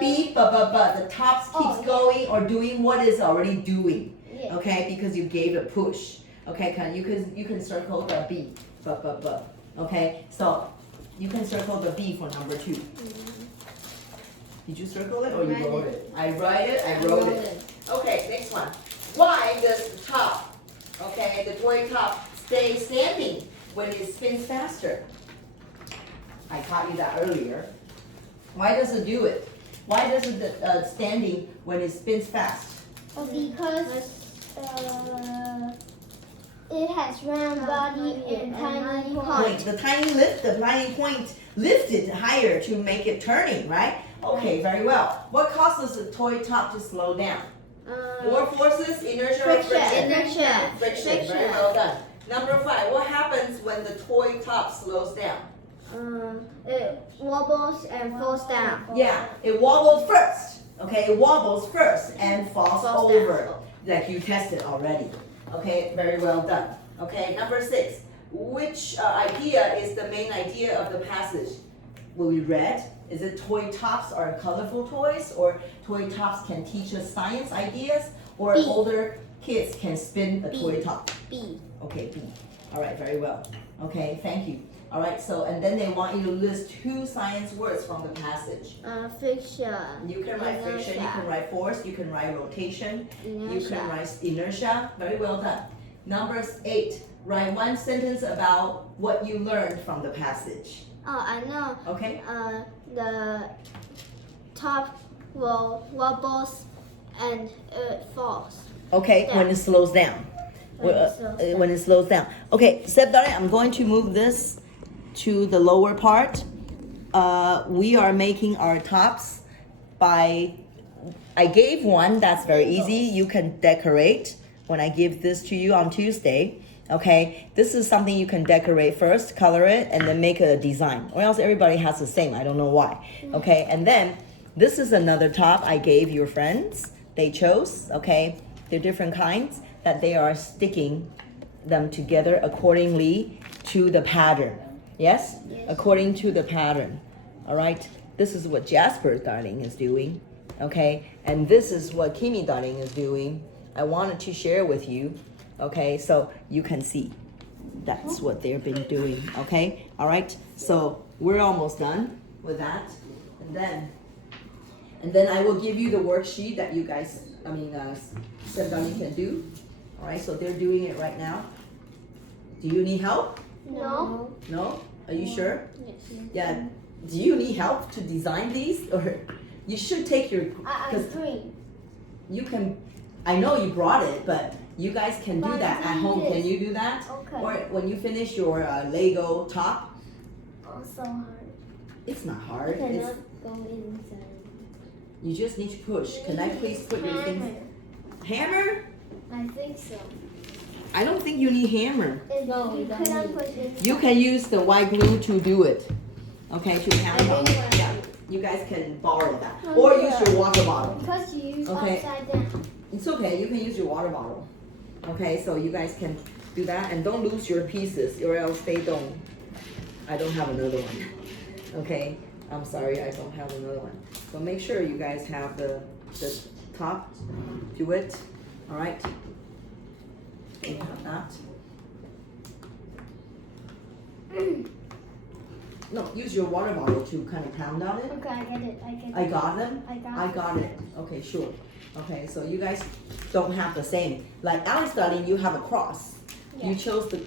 B, but the top keeps going or doing what it's already doing. Yeah. Okay, because you gave a push. Okay, you can circle the B, but. Okay, so you can circle the B for number 2. Did you circle it or you wrote it? I wrote it. Okay, next one. Why does the top, okay, the toy top stay standing when it spins faster? I taught you that earlier. Why does it do it? Why does it standing when it spins fast? Because it has round body and tiny point. The tiny point lifted higher to make it turning, right? Okay, very well. What causes the toy top to slow down? More forces, inertia, or friction? Friction. Very well done. Number 5. What happens when the toy top slows down? It wobbles and falls down. Yeah, it wobbles first. Okay, it wobbles first and falls over, like you tested already. Okay, very well done. Okay, number 6. Which idea is the main idea of the passage? Will we read? Is it toy tops are colorful toys, or toy tops can teach us science ideas, or B. older kids can spin a B. toy top? B. Okay, B. All right, very well. Okay, thank you. All right, so and then they want you to list 2 science words from the passage. Friction. You can write friction, you can write force, you can write rotation, you can write inertia. Very well done. Number 8. Write 1 sentence about what you learned from the passage. Oh, I know. Okay? The top wobbles and it falls. Okay, when it slows down. When it slows down. Okay, step down. I'm going to move this to the lower part. We are making our tops by, I gave one, that's very easy. You can decorate when I give this to you on Tuesday. Okay, this is something you can decorate first, color it, and then make a design. Or else everybody has the same. I don't know why. Okay, and then this is another top I gave your friends. They chose. Okay, they're different kinds that they are sticking them together accordingly to the pattern. Yes? According to the pattern. All right. This is what Jasper darling is doing. Okay, and this is what Kimi darling is doing. I wanted to share with you. Okay, so you can see that's what they've been doing. Okay, all right, so we're almost done with that, and then I will give you the worksheet that you guys Sendani can do. All right, so they're doing it right now. Do you need help? No. No? Are you sure? Yes. Yeah. Do you need help to design these, or you should take your? I agree. You can. I know you brought it, but you guys can do that at home. Can you do that? Okay. Or when you finish your Lego top, So hard. it's not hard. You It's, cannot go inside. you just need to push. Can I please put your things? Hammer? I think so. I don't think you need hammer. No, you cannot push it. You can use the white glue to do it. Okay, to pound on. think Yeah, you guys can borrow that, or use your water bottle. Because you use Okay. upside down. It's okay. You can use your water bottle. Okay, so you guys can do that, and don't lose your pieces, or else they don't. I don't have another one. Okay, I'm sorry, I don't have another one. So make sure you guys have the top. Do it. All right. You have that. No, use your water bottle to kind of pound on it. Okay, I get it. I got them. I got it. Okay, sure. Okay, so you guys don't have the same. Like Alex, darling, you have a cross. Yeah. You chose the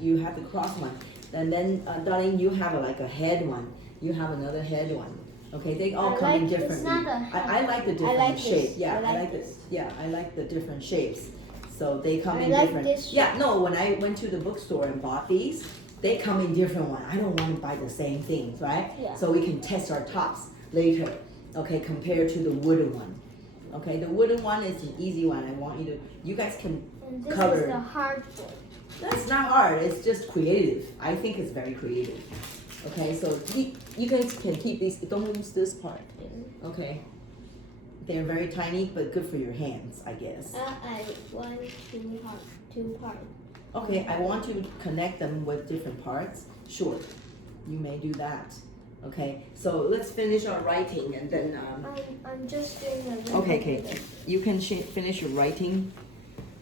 you have the cross one, and then darling, you have like a head one. You have another head one. Okay, they all come in differently. It's not a head. I like the different like shape. this. Yeah, I like this. Yeah, I like the different shapes. So they come I in like different. this Yeah, no, when I went to the bookstore and bought these, they come in different one. I don't want to buy the same things, right? Yeah. So we can test our tops later. Okay, compared to the wooden one. Okay, the wooden one is an easy one. I want you guys can And this color. is the hard one. That's not hard. It's just creative. I think it's very creative. Okay, so you guys can keep these. Don't lose this part. Okay. They're very tiny, but good for your hands, I guess. I want two parts. Okay, I want you to connect them with different parts. Sure, you may do that. Okay, so let's finish our writing and then. I'm just doing a little Okay, you can finish your writing.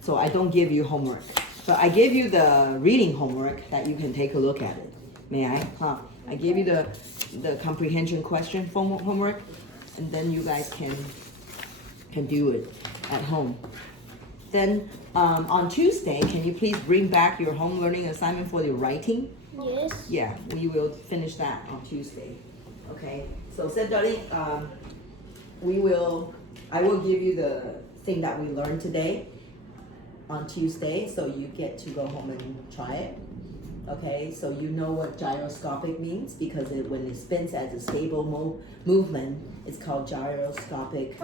So I don't give you homework, but I give you the reading homework that you can take a look at it. May I? Huh? I give you the comprehension question homework, and then you guys can do it at home. Then on Tuesday, can you please bring back your home learning assignment for your writing? Yes. Yeah, we will finish that on Tuesday. Okay, so said darling, I will give you the thing that we learned today on Tuesday, so you get to go home and try it. Okay, so you know what gyroscopic means because when it spins as a stable movement, it's called gyroscopic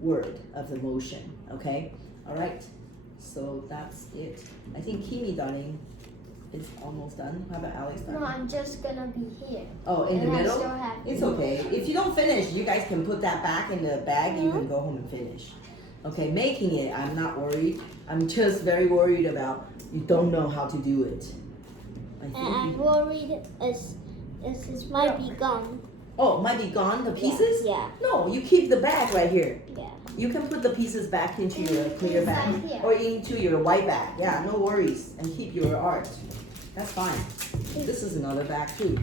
word of the motion. Okay, all right. So that's it. I think Kimi, darling, is almost done. How about Alex, darling? No, I'm just gonna be here. Oh, in the And I middle? still have It's okay. If you don't finish, you guys can put that back in the bag and you can go home and finish. Okay, making it, I'm not worried. I'm just very worried about you don't know how to do it. And I'm worried it might be gone. Oh, might be gone, the pieces? Yeah. No, you keep the bag right here. Yeah. You can put the pieces back into your clear bag Inside here. or into your white bag. Yeah, no worries. And keep your art. That's fine. This is another bag too.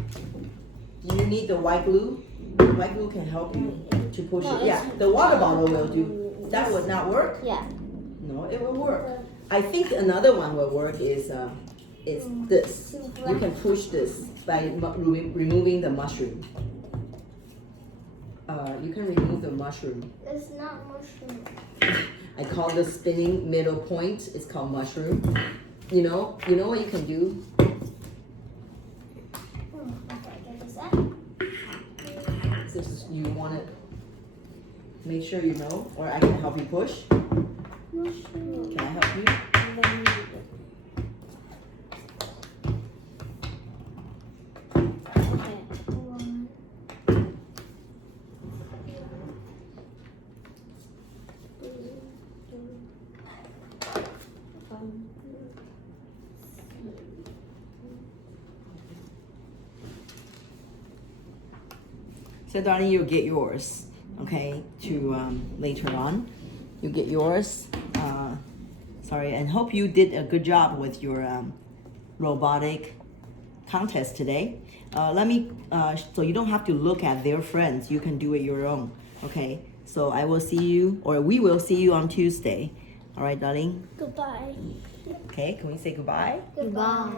Do you need the white glue? White glue can help you to push No, it. Yeah, the water bottle will do. That would not work? Yeah. No, it will work. I think another one will work is this. You can push this by removing the mushroom. You can remove the mushroom. It's not mushroom. I call this spinning middle point. It's called mushroom. You know what you can do? Okay, this up. This is, you want it. Make sure you know, or I can help you push. Mushroom. Can I help you? So darling, you get yours, okay, to later on. You get yours. Sorry, and hope you did a good job with your robotic contest today. So you don't have to look at their friends. You can do it your own, okay? So I will see you, or we will see you on Tuesday. All right, darling? Goodbye. Okay, can we say goodbye? Goodbye.